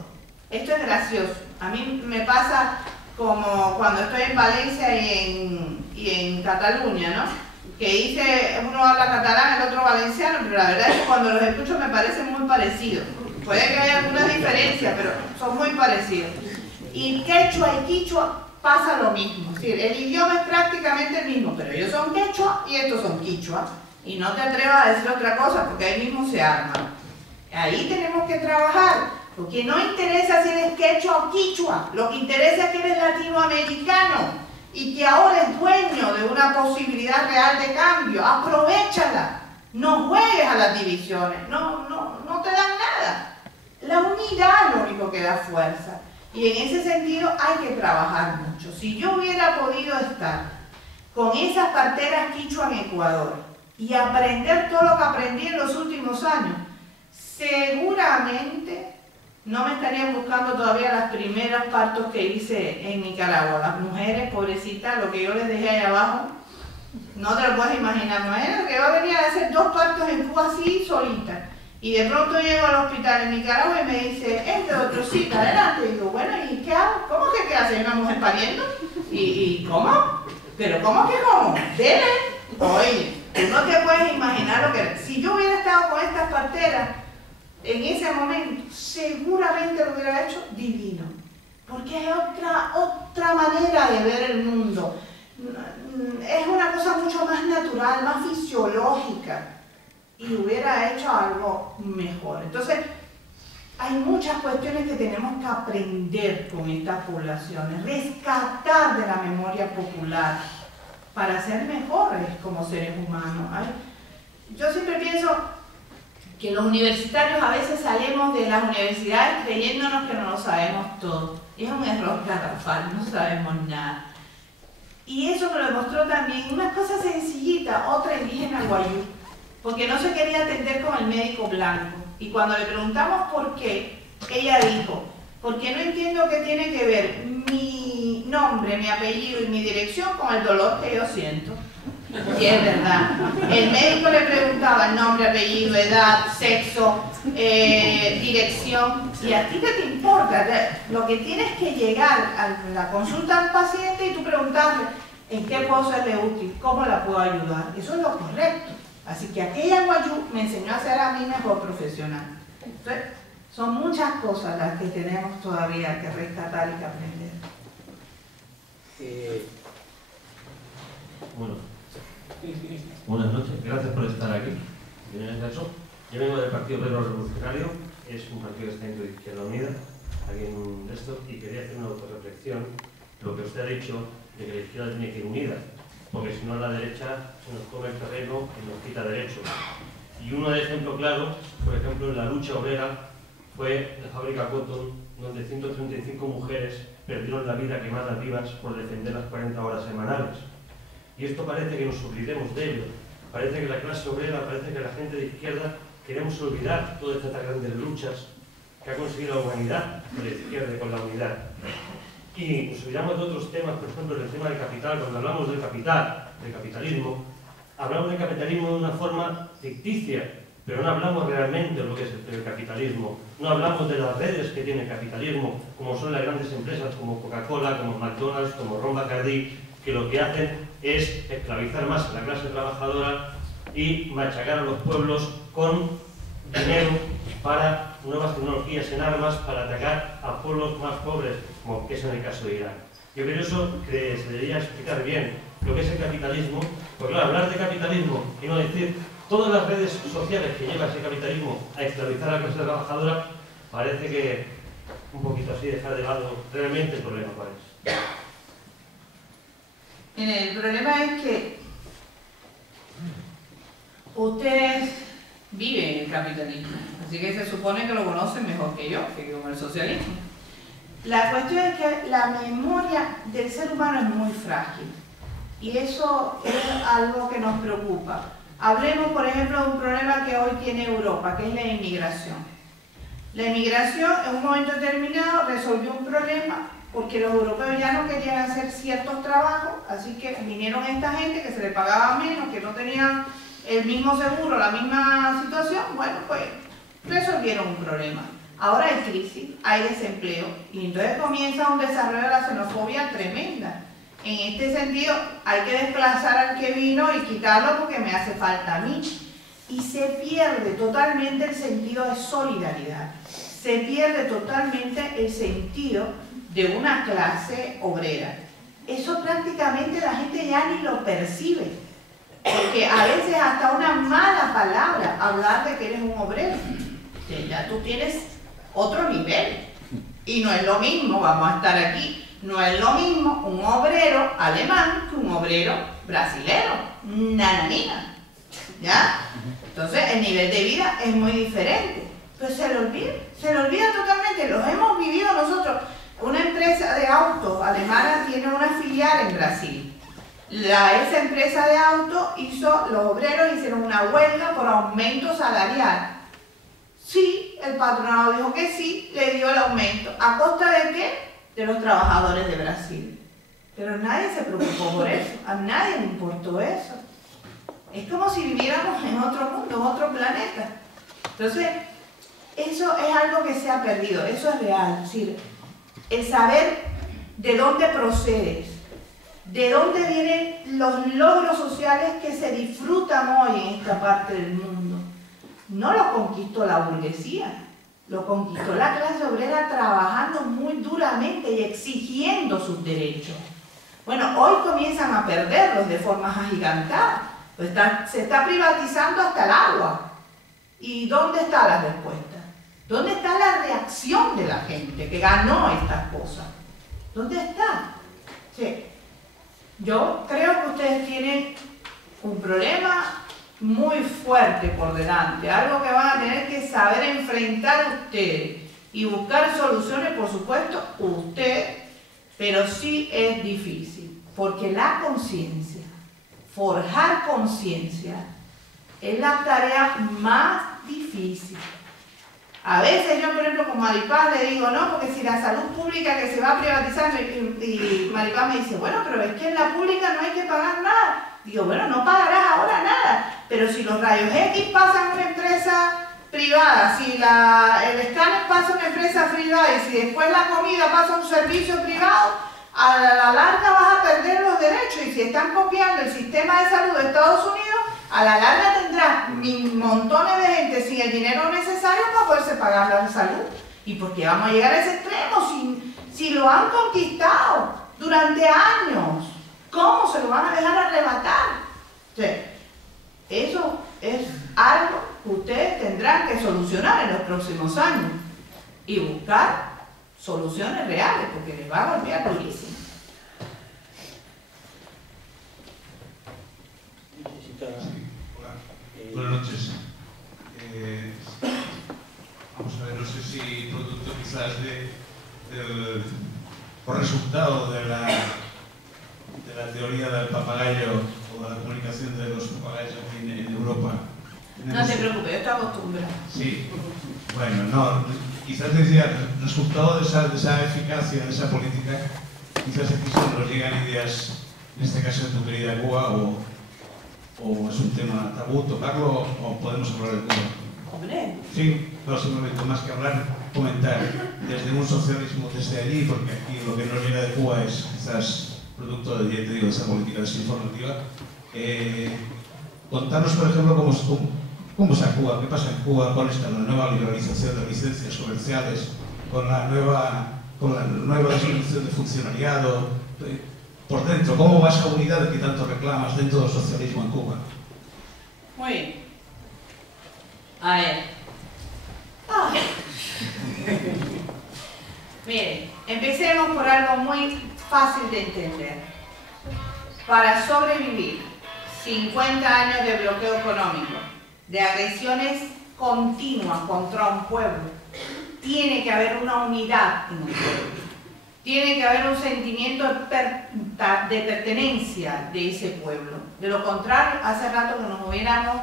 esto es gracioso. A mí me pasa como cuando estoy en Valencia y en Cataluña, ¿no? Que uno habla catalán, el otro valenciano, pero la verdad es que cuando los escucho me parecen muy parecidos. Puede que haya algunas diferencias, pero son muy parecidos. Y quechua y quichua pasa lo mismo, es decir, el idioma es prácticamente el mismo, pero ellos son quechua y estos son quichua, y no te atrevas a decir otra cosa porque ahí mismo se arman. Ahí tenemos que trabajar, porque no interesa si eres quechua o quichua, lo que interesa es que eres latinoamericano y que ahora es dueño de una posibilidad real de cambio. Aprovéchala, no juegues a las divisiones, no te dan nada. La unidad es lo único que da fuerza. Y en ese sentido hay que trabajar mucho. Si yo hubiera podido estar con esas parteras quichua en Ecuador y aprender todo lo que aprendí en los últimos años, seguramente no me estarían buscando todavía las primeros partos que hice en Nicaragua. Las mujeres, pobrecitas, lo que yo les dejé ahí abajo, no te lo puedes imaginar. Imagínate que yo venía a hacer 2 partos en Cuba así, solita. Y de pronto llego al hospital en Nicaragua y me dice, doctorcita, adelante. Y digo, bueno, ¿y qué hago? ¿Cómo que qué partera si hay una mujer pariendo? ¿Y cómo? ¿Pero cómo que cómo? Debe. Oye, tú no te puedes imaginar lo que... Si yo hubiera estado con estas parteras en ese momento, seguramente lo hubiera hecho divino. Porque es otra manera de ver el mundo. Es una cosa mucho más natural, más fisiológica. Y hubiera hecho algo mejor. Entonces, hay muchas cuestiones que tenemos que aprender con estas poblaciones, rescatar de la memoria popular para ser mejores como seres humanos. Yo siempre pienso que los universitarios a veces salimos de las universidades creyéndonos que no lo sabemos todo. Es un error garrafal, no sabemos nada. Y eso me lo demostró también una cosa sencillita, otra indígena guayú, porque no se quería atender con el médico blanco. Y cuando le preguntamos por qué, ella dijo, porque no entiendo qué tiene que ver mi nombre, mi apellido y mi dirección con el dolor que yo siento. Y es verdad. El médico le preguntaba el nombre, apellido, edad, sexo, dirección. ¿Y a ti qué te importa? Lo que tienes que llegar a la consulta al paciente y tú preguntarle en qué puedo serle útil, cómo la puedo ayudar. Eso es lo correcto. Así que aquella guayú me enseñó a ser a mí mejor profesional. Entonces, son muchas cosas las que tenemos todavía que rescatar y que aprender. Bueno, buenas noches, gracias por estar aquí. En este caso, yo vengo del Partido Obrero Revolucionario, es un partido que está dentro de Izquierda Unida, aquí en esto, y quería hacer una autorreflexión de lo que usted ha dicho, de que la izquierda tiene que ir unida, porque si no la derecha se nos come el terreno y nos quita derechos. Y uno de ejemplo claro, por ejemplo, en la lucha obrera fue la fábrica Cotton, donde 135 mujeres perdieron la vida quemadas vivas por defender las 40 horas semanales. Y esto parece que nos olvidemos de ello. Parece que la clase obrera, parece que la gente de izquierda queremos olvidar todas estas grandes luchas que ha conseguido la humanidad con la izquierda y con la unidad. Y nos olvidamos de otros temas, por ejemplo, el tema del capital. Cuando hablamos del capital, del capitalismo, hablamos del capitalismo de una forma ficticia, pero no hablamos realmente de lo que es el capitalismo. No hablamos de las redes que tiene el capitalismo, como son las grandes empresas como Coca-Cola, como McDonald's, como Ron Bacardi, que lo que hacen es esclavizar más a la clase trabajadora y machacar a los pueblos con dinero para nuevas tecnologías en armas, para atacar a pueblos más pobres, como que es en el caso de Irán. Yo creo eso que se debería explicar bien lo que es el capitalismo, porque claro, hablar de capitalismo y no decir todas las redes sociales que lleva ese capitalismo a esclavizar a la clase trabajadora, parece que un poquito así dejar de lado realmente el problema cuál es. El problema es que ustedes viven el capitalismo, así que se supone que lo conocen mejor que yo, que con el socialismo. La cuestión es que la memoria del ser humano es muy frágil y eso es algo que nos preocupa. Hablemos, por ejemplo, de un problema que hoy tiene Europa, que es la inmigración. La inmigración en un momento determinado resolvió un problema porque los europeos ya no querían hacer ciertos trabajos, así que vinieron esta gente que se les pagaba menos, que no tenían el mismo seguro, la misma situación, bueno, pues resolvieron un problema. Ahora hay crisis, hay desempleo, y entonces comienza un desarrollo de la xenofobia tremenda. En este sentido, hay que desplazar al que vino y quitarlo porque me hace falta a mí. Y se pierde totalmente el sentido de solidaridad. Se pierde totalmente el sentido de una clase obrera. Eso prácticamente la gente ya ni lo percibe. Porque a veces hasta una mala palabra hablar de que eres un obrero. Que ya tú tienes otro nivel. Y no es lo mismo, vamos a estar aquí, no es lo mismo un obrero alemán que un obrero brasilero. Nananina. ¿Ya? Entonces el nivel de vida es muy diferente. Pues se le olvida totalmente. Los hemos vivido nosotros. Una empresa de autos alemana tiene una filial en Brasil. Esa empresa de autos los obreros hicieron una huelga por aumento salarial. Sí, el patronado dijo que sí, le dio el aumento. ¿A costa de qué? De los trabajadores de Brasil. Pero nadie se preocupó por eso, a nadie le importó eso. Es como si viviéramos en otro mundo, en otro planeta. Entonces, eso es algo que se ha perdido, eso es real. Es decir, el saber de dónde procedes, de dónde vienen los logros sociales que se disfrutan hoy en esta parte del mundo. No lo conquistó la burguesía, lo conquistó la clase obrera trabajando muy duramente y exigiendo sus derechos. Bueno, hoy comienzan a perderlos de formas agigantadas. Pues se está privatizando hasta el agua. ¿Y dónde está la respuesta? ¿Dónde está la reacción de la gente que ganó estas cosas? ¿Dónde está? Sí. Yo creo que ustedes tienen un problema muy fuerte por delante, algo que van a tener que saber enfrentar ustedes y buscar soluciones, por supuesto, ustedes, pero sí es difícil, porque la conciencia, forjar conciencia, es la tarea más difícil. A veces yo, por ejemplo, con Maripaz le digo, no, porque si la salud pública que se va a privatizar, y Maripaz me dice, bueno, pero es que en la pública no hay que pagar nada. Digo, bueno, no pagarás ahora nada, pero si los rayos X pasan a una empresa privada, si el escáner pasa a una empresa privada y si después la comida pasa a un servicio privado, a la larga vas a perder los derechos. Y si están copiando el sistema de salud de Estados Unidos, a la larga tendrás montones de gente sin el dinero necesario para poderse pagar la salud. ¿Y por qué vamos a llegar a ese extremo si lo han conquistado durante años? ¿Cómo se lo van a dejar arrebatar? O sea, eso es algo que ustedes tendrán que solucionar en los próximos años y buscar soluciones reales, porque les va a golpear durísimo. Buenas noches. Vamos a ver, no sé si producto quizás por resultado de la teoría del papagayo o de la comunicación de los papagayos aquí en Europa. No te preocupes, yo estoy acostumbrado. Sí, bueno, no, quizás decía, resultado de esa eficacia, de esa política, quizás aquí solo nos llegan ideas, en este caso de tu querida Cuba, o es un tema tabú tocarlo, o podemos hablar de Cuba. Hombre. Sí, no, simplemente más que hablar, comentar desde un socialismo desde allí, porque aquí lo que nos llega de Cuba es quizás producto de esa política desinformativa. Contarnos, por ejemplo, cómo está Cuba, qué pasa en Cuba con la nueva liberalización de licencias comerciales, con la nueva disminución de funcionariado, por dentro, ¿cómo va esa unidad que tanto reclamas dentro del socialismo en Cuba? Muy bien. A ver. Miren, empecemos por algo muy fácil de entender. Para sobrevivir 50 años de bloqueo económico, de agresiones continuas contra un pueblo, tiene que haber una unidad en un pueblo. Tiene que haber un sentimiento de pertenencia de ese pueblo. De lo contrario, hace rato que nos hubiéramos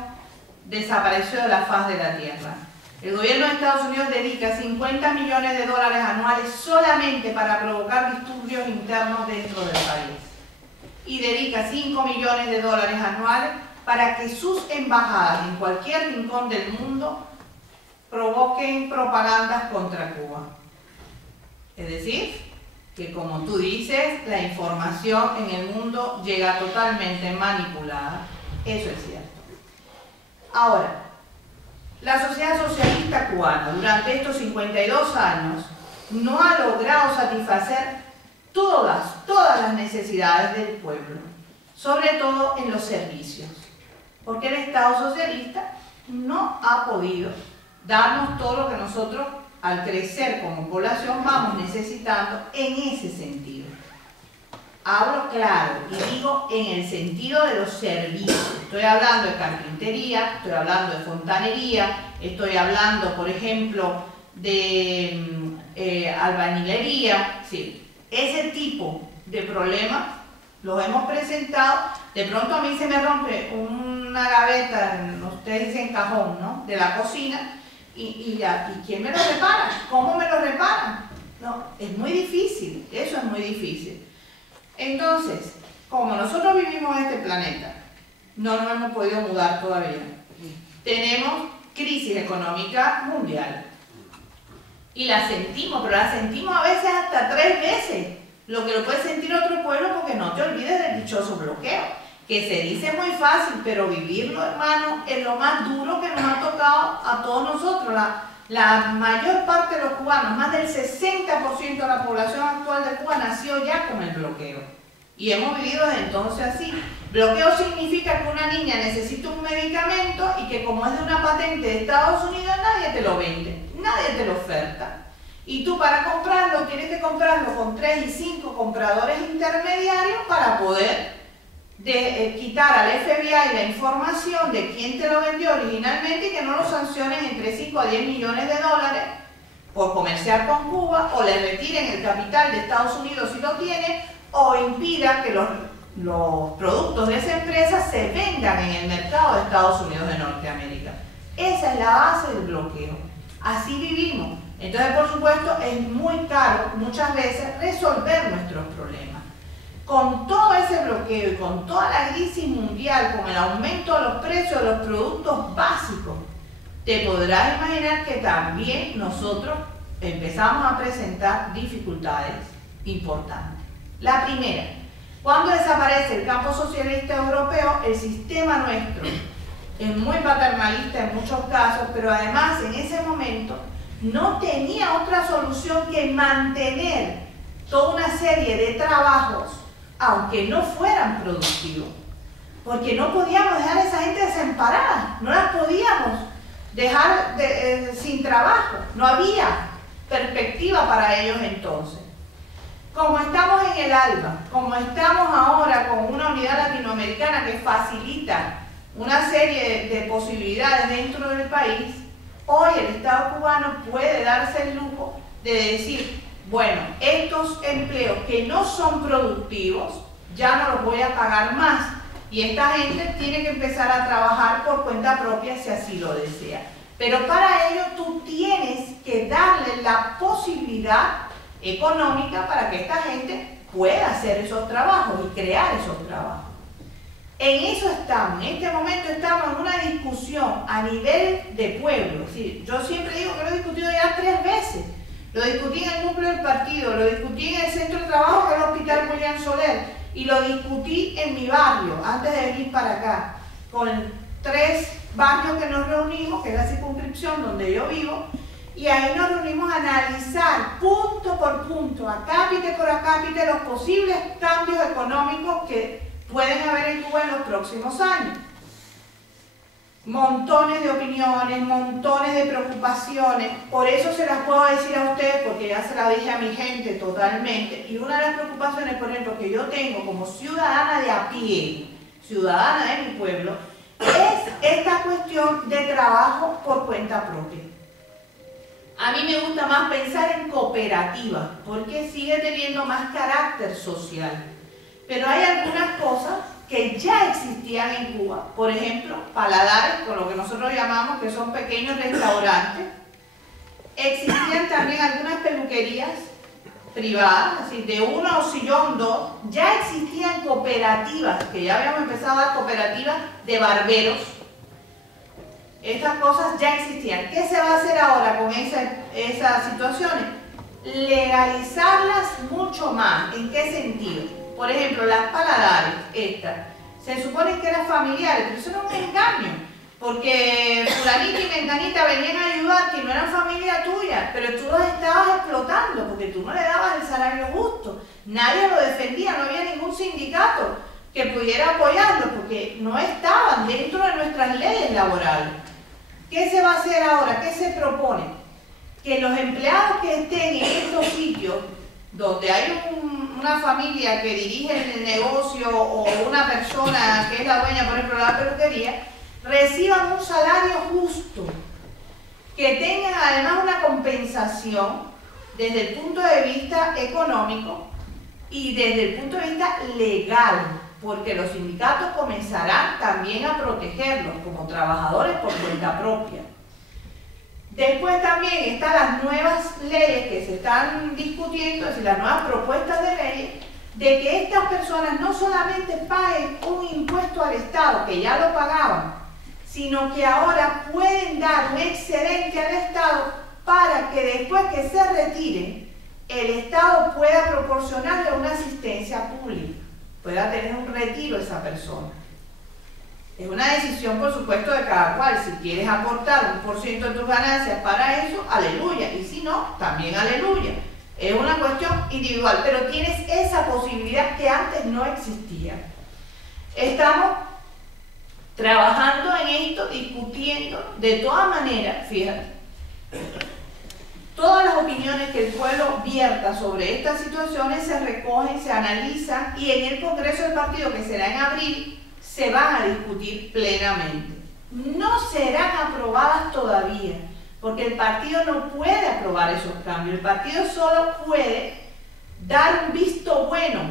desaparecido de la faz de la tierra. El gobierno de Estados Unidos dedica 50 millones de dólares anuales solamente para provocar disturbios internos dentro del país. Y dedica 5 millones de dólares anuales para que sus embajadas en cualquier rincón del mundo provoquen propagandas contra Cuba. Es decir, que como tú dices, la información en el mundo llega totalmente manipulada. Eso es cierto. Ahora, la sociedad socialista cubana durante estos 52 años no ha logrado satisfacer todas las necesidades del pueblo, sobre todo en los servicios, porque el Estado socialista no ha podido darnos todo lo que nosotros, al crecer como población, vamos necesitando en ese sentido. Hablo claro y digo en el sentido de los servicios. Estoy hablando de carpintería, estoy hablando de fontanería, estoy hablando, por ejemplo, de albañilería. Sí, ese tipo de problemas los hemos presentado. De pronto a mí se me rompe una gaveta, ustedes dicen cajón, ¿no?, de la cocina, ¿y quién me lo repara? ¿Cómo me lo reparan? No, es muy difícil, eso es muy difícil. Entonces, como nosotros vivimos en este planeta, no nos hemos podido mudar todavía. Tenemos crisis económica mundial. Y la sentimos, pero la sentimos a veces hasta 3 veces lo que lo puede sentir otro pueblo, porque no te olvides del dichoso bloqueo, que se dice muy fácil, pero vivirlo, hermano, es lo más duro que nos ha tocado a todos nosotros. La mayor parte de los cubanos, más del 60% de la población actual de Cuba nació ya con el bloqueo. Y hemos vivido desde entonces así. Bloqueo significa que una niña necesita un medicamento y que como es de una patente de Estados Unidos, nadie te lo vende, nadie te lo oferta. Y tú para comprarlo tienes que comprarlo con 3 y 5 compradores intermediarios para poder quitar al FBI la información de quién te lo vendió originalmente y que no lo sancionen entre 5 a 10 millones de dólares por comerciar con Cuba, o le retiren el capital de Estados Unidos si lo tiene, o impida que los productos de esa empresa se vendan en el mercado de Estados Unidos de Norteamérica. Esa es la base del bloqueo. Así vivimos. Entonces, por supuesto, es muy caro muchas veces resolver nuestros problemas. Con todo ese bloqueo y con toda la crisis mundial, con el aumento de los precios de los productos básicos, te podrás imaginar que también nosotros empezamos a presentar dificultades importantes. La primera, cuando desaparece el campo socialista europeo, el sistema nuestro es muy paternalista en muchos casos, pero además en ese momento no tenía otra solución que mantener toda una serie de trabajos, aunque no fueran productivos, porque no podíamos dejar a esa gente desamparada, no las podíamos dejar sin trabajo, no había perspectiva para ellos entonces. Como estamos en el ALBA, como estamos ahora con una unidad latinoamericana que facilita una serie de posibilidades dentro del país, hoy el Estado cubano puede darse el lujo de decir, bueno, estos empleos que no son productivos, ya no los voy a pagar más, y esta gente tiene que empezar a trabajar por cuenta propia si así lo desea. Pero para ello tú tienes que darle la posibilidad económica para que esta gente pueda hacer esos trabajos y crear esos trabajos. En eso estamos, en este momento estamos en una discusión a nivel de pueblo. Es decir, yo siempre digo que lo he discutido ya 3 veces. Lo discutí en el núcleo del partido, lo discutí en el centro de trabajo que es el Hospital William Soler, y lo discutí en mi barrio antes de venir para acá, con 3 barrios que nos reunimos, que es la circunscripción donde yo vivo, y ahí nos reunimos a analizar punto por punto, acápite por acápite, los posibles cambios económicos que pueden haber en Cuba en los próximos años. Montones de opiniones, montones de preocupaciones, por eso se las puedo decir a ustedes, porque ya se las dije a mi gente totalmente. Y una de las preocupaciones, por ejemplo, que yo tengo como ciudadana de a pie, ciudadana de mi pueblo, es esta cuestión de trabajo por cuenta propia. A mí me gusta más pensar en cooperativas, porque sigue teniendo más carácter social. Pero hay algunas cosas que ya existían en Cuba, por ejemplo, paladares, con lo que nosotros llamamos que son pequeños restaurantes. Existían también algunas peluquerías privadas, así de 1 o sillón 2, ya existían cooperativas, que ya habíamos empezado a dar cooperativas de barberos. Estas cosas ya existían. ¿Qué se va a hacer ahora con esas situaciones? Legalizarlas mucho más. ¿En qué sentido? Por ejemplo, las paladares, estas, se supone que eran familiares, pero eso no es un engaño, porque fulanita y menganita venían a ayudar, que no eran familia tuya, pero tú los estabas explotando, porque tú no le dabas el salario justo, nadie lo defendía, no había ningún sindicato que pudiera apoyarlo, porque no estaban dentro de nuestras leyes laborales. ¿Qué se va a hacer ahora? ¿Qué se propone? Que los empleados que estén en estos sitios, donde hay una familia que dirige el negocio o una persona que es la dueña, por ejemplo, de la peluquería, reciban un salario justo, que tengan además una compensación desde el punto de vista económico y desde el punto de vista legal, porque los sindicatos comenzarán también a protegerlos como trabajadores por cuenta propia. Después también están las nuevas leyes que se están discutiendo, es decir, las nuevas propuestas de leyes, de que estas personas no solamente paguen un impuesto al Estado, que ya lo pagaban, sino que ahora pueden dar un excedente al Estado para que después que se retiren, el Estado pueda proporcionar proporcionarle una asistencia pública, pueda tener un retiro esa persona. Es una decisión, por supuesto, de cada cual. Si quieres aportar 1% de tus ganancias para eso, aleluya. Y si no, también aleluya. Es una cuestión individual, pero tienes esa posibilidad que antes no existía. Estamos trabajando en esto, discutiendo, de todas maneras, fíjate, todas las opiniones que el pueblo vierta sobre estas situaciones se recogen, se analizan y en el Congreso del Partido, que será en abril, se van a discutir plenamente. No serán aprobadas todavía, porque el partido no puede aprobar esos cambios. El partido solo puede dar un visto bueno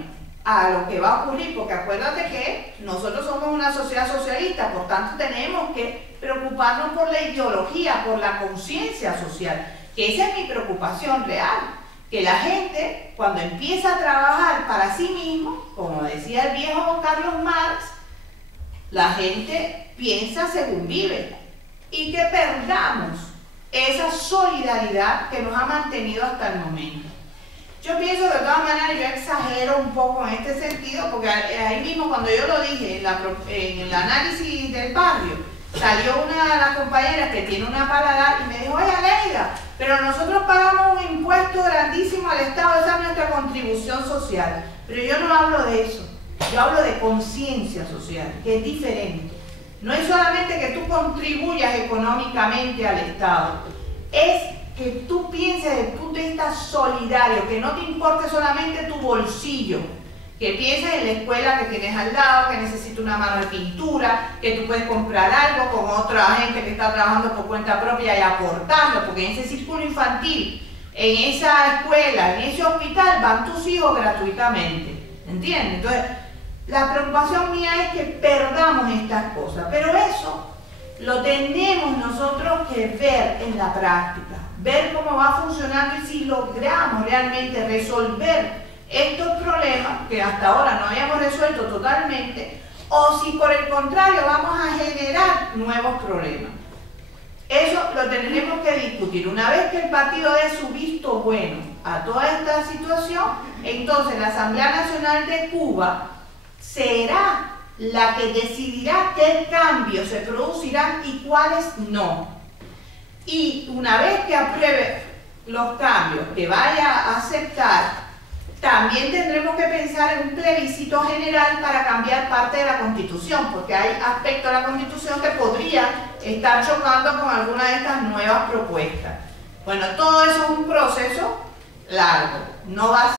a lo que va a ocurrir, porque acuérdate que nosotros somos una sociedad socialista, por tanto tenemos que preocuparnos por la ideología, por la conciencia social, que esa es mi preocupación real, que la gente cuando empieza a trabajar para sí mismo, como decía el viejo Carlos Marx, la gente piensa según vive, y que perdamos esa solidaridad que nos ha mantenido hasta el momento. Yo pienso que de todas maneras yo exagero un poco en este sentido, porque ahí mismo cuando yo lo dije en el análisis del barrio, salió una de las compañeras que tiene una paladar y me dijo: oye, Aleida, pero nosotros pagamos un impuesto grandísimo al Estado, esa es nuestra contribución social. Pero yo no hablo de eso, yo hablo de conciencia social, que es diferente. No es solamente que tú contribuyas económicamente al Estado, es que tú pienses desde el punto de vista solidario, que no te importe solamente tu bolsillo, que pienses en la escuela que tienes al lado, que necesita una mano de pintura, que tú puedes comprar algo con otra gente que está trabajando por cuenta propia y aportarlo, porque en ese círculo infantil, en esa escuela, en ese hospital, van tus hijos gratuitamente, ¿entiendes? Entonces, la preocupación mía es que perdamos estas cosas, pero eso lo tenemos nosotros que ver en la práctica, ver cómo va funcionando y si logramos realmente resolver estos problemas que hasta ahora no habíamos resuelto totalmente, o si por el contrario vamos a generar nuevos problemas. Eso lo tendremos que discutir. Una vez que el partido dé su visto bueno a toda esta situación, entonces la Asamblea Nacional de Cuba será la que decidirá qué cambios se producirán y cuáles no. Y una vez que apruebe los cambios que vaya a aceptar, también tendremos que pensar en un plebiscito general para cambiar parte de la Constitución, porque hay aspectos de la Constitución que podrían estar chocando con alguna de estas nuevas propuestas. Bueno, todo eso es un proceso largo, no va a ser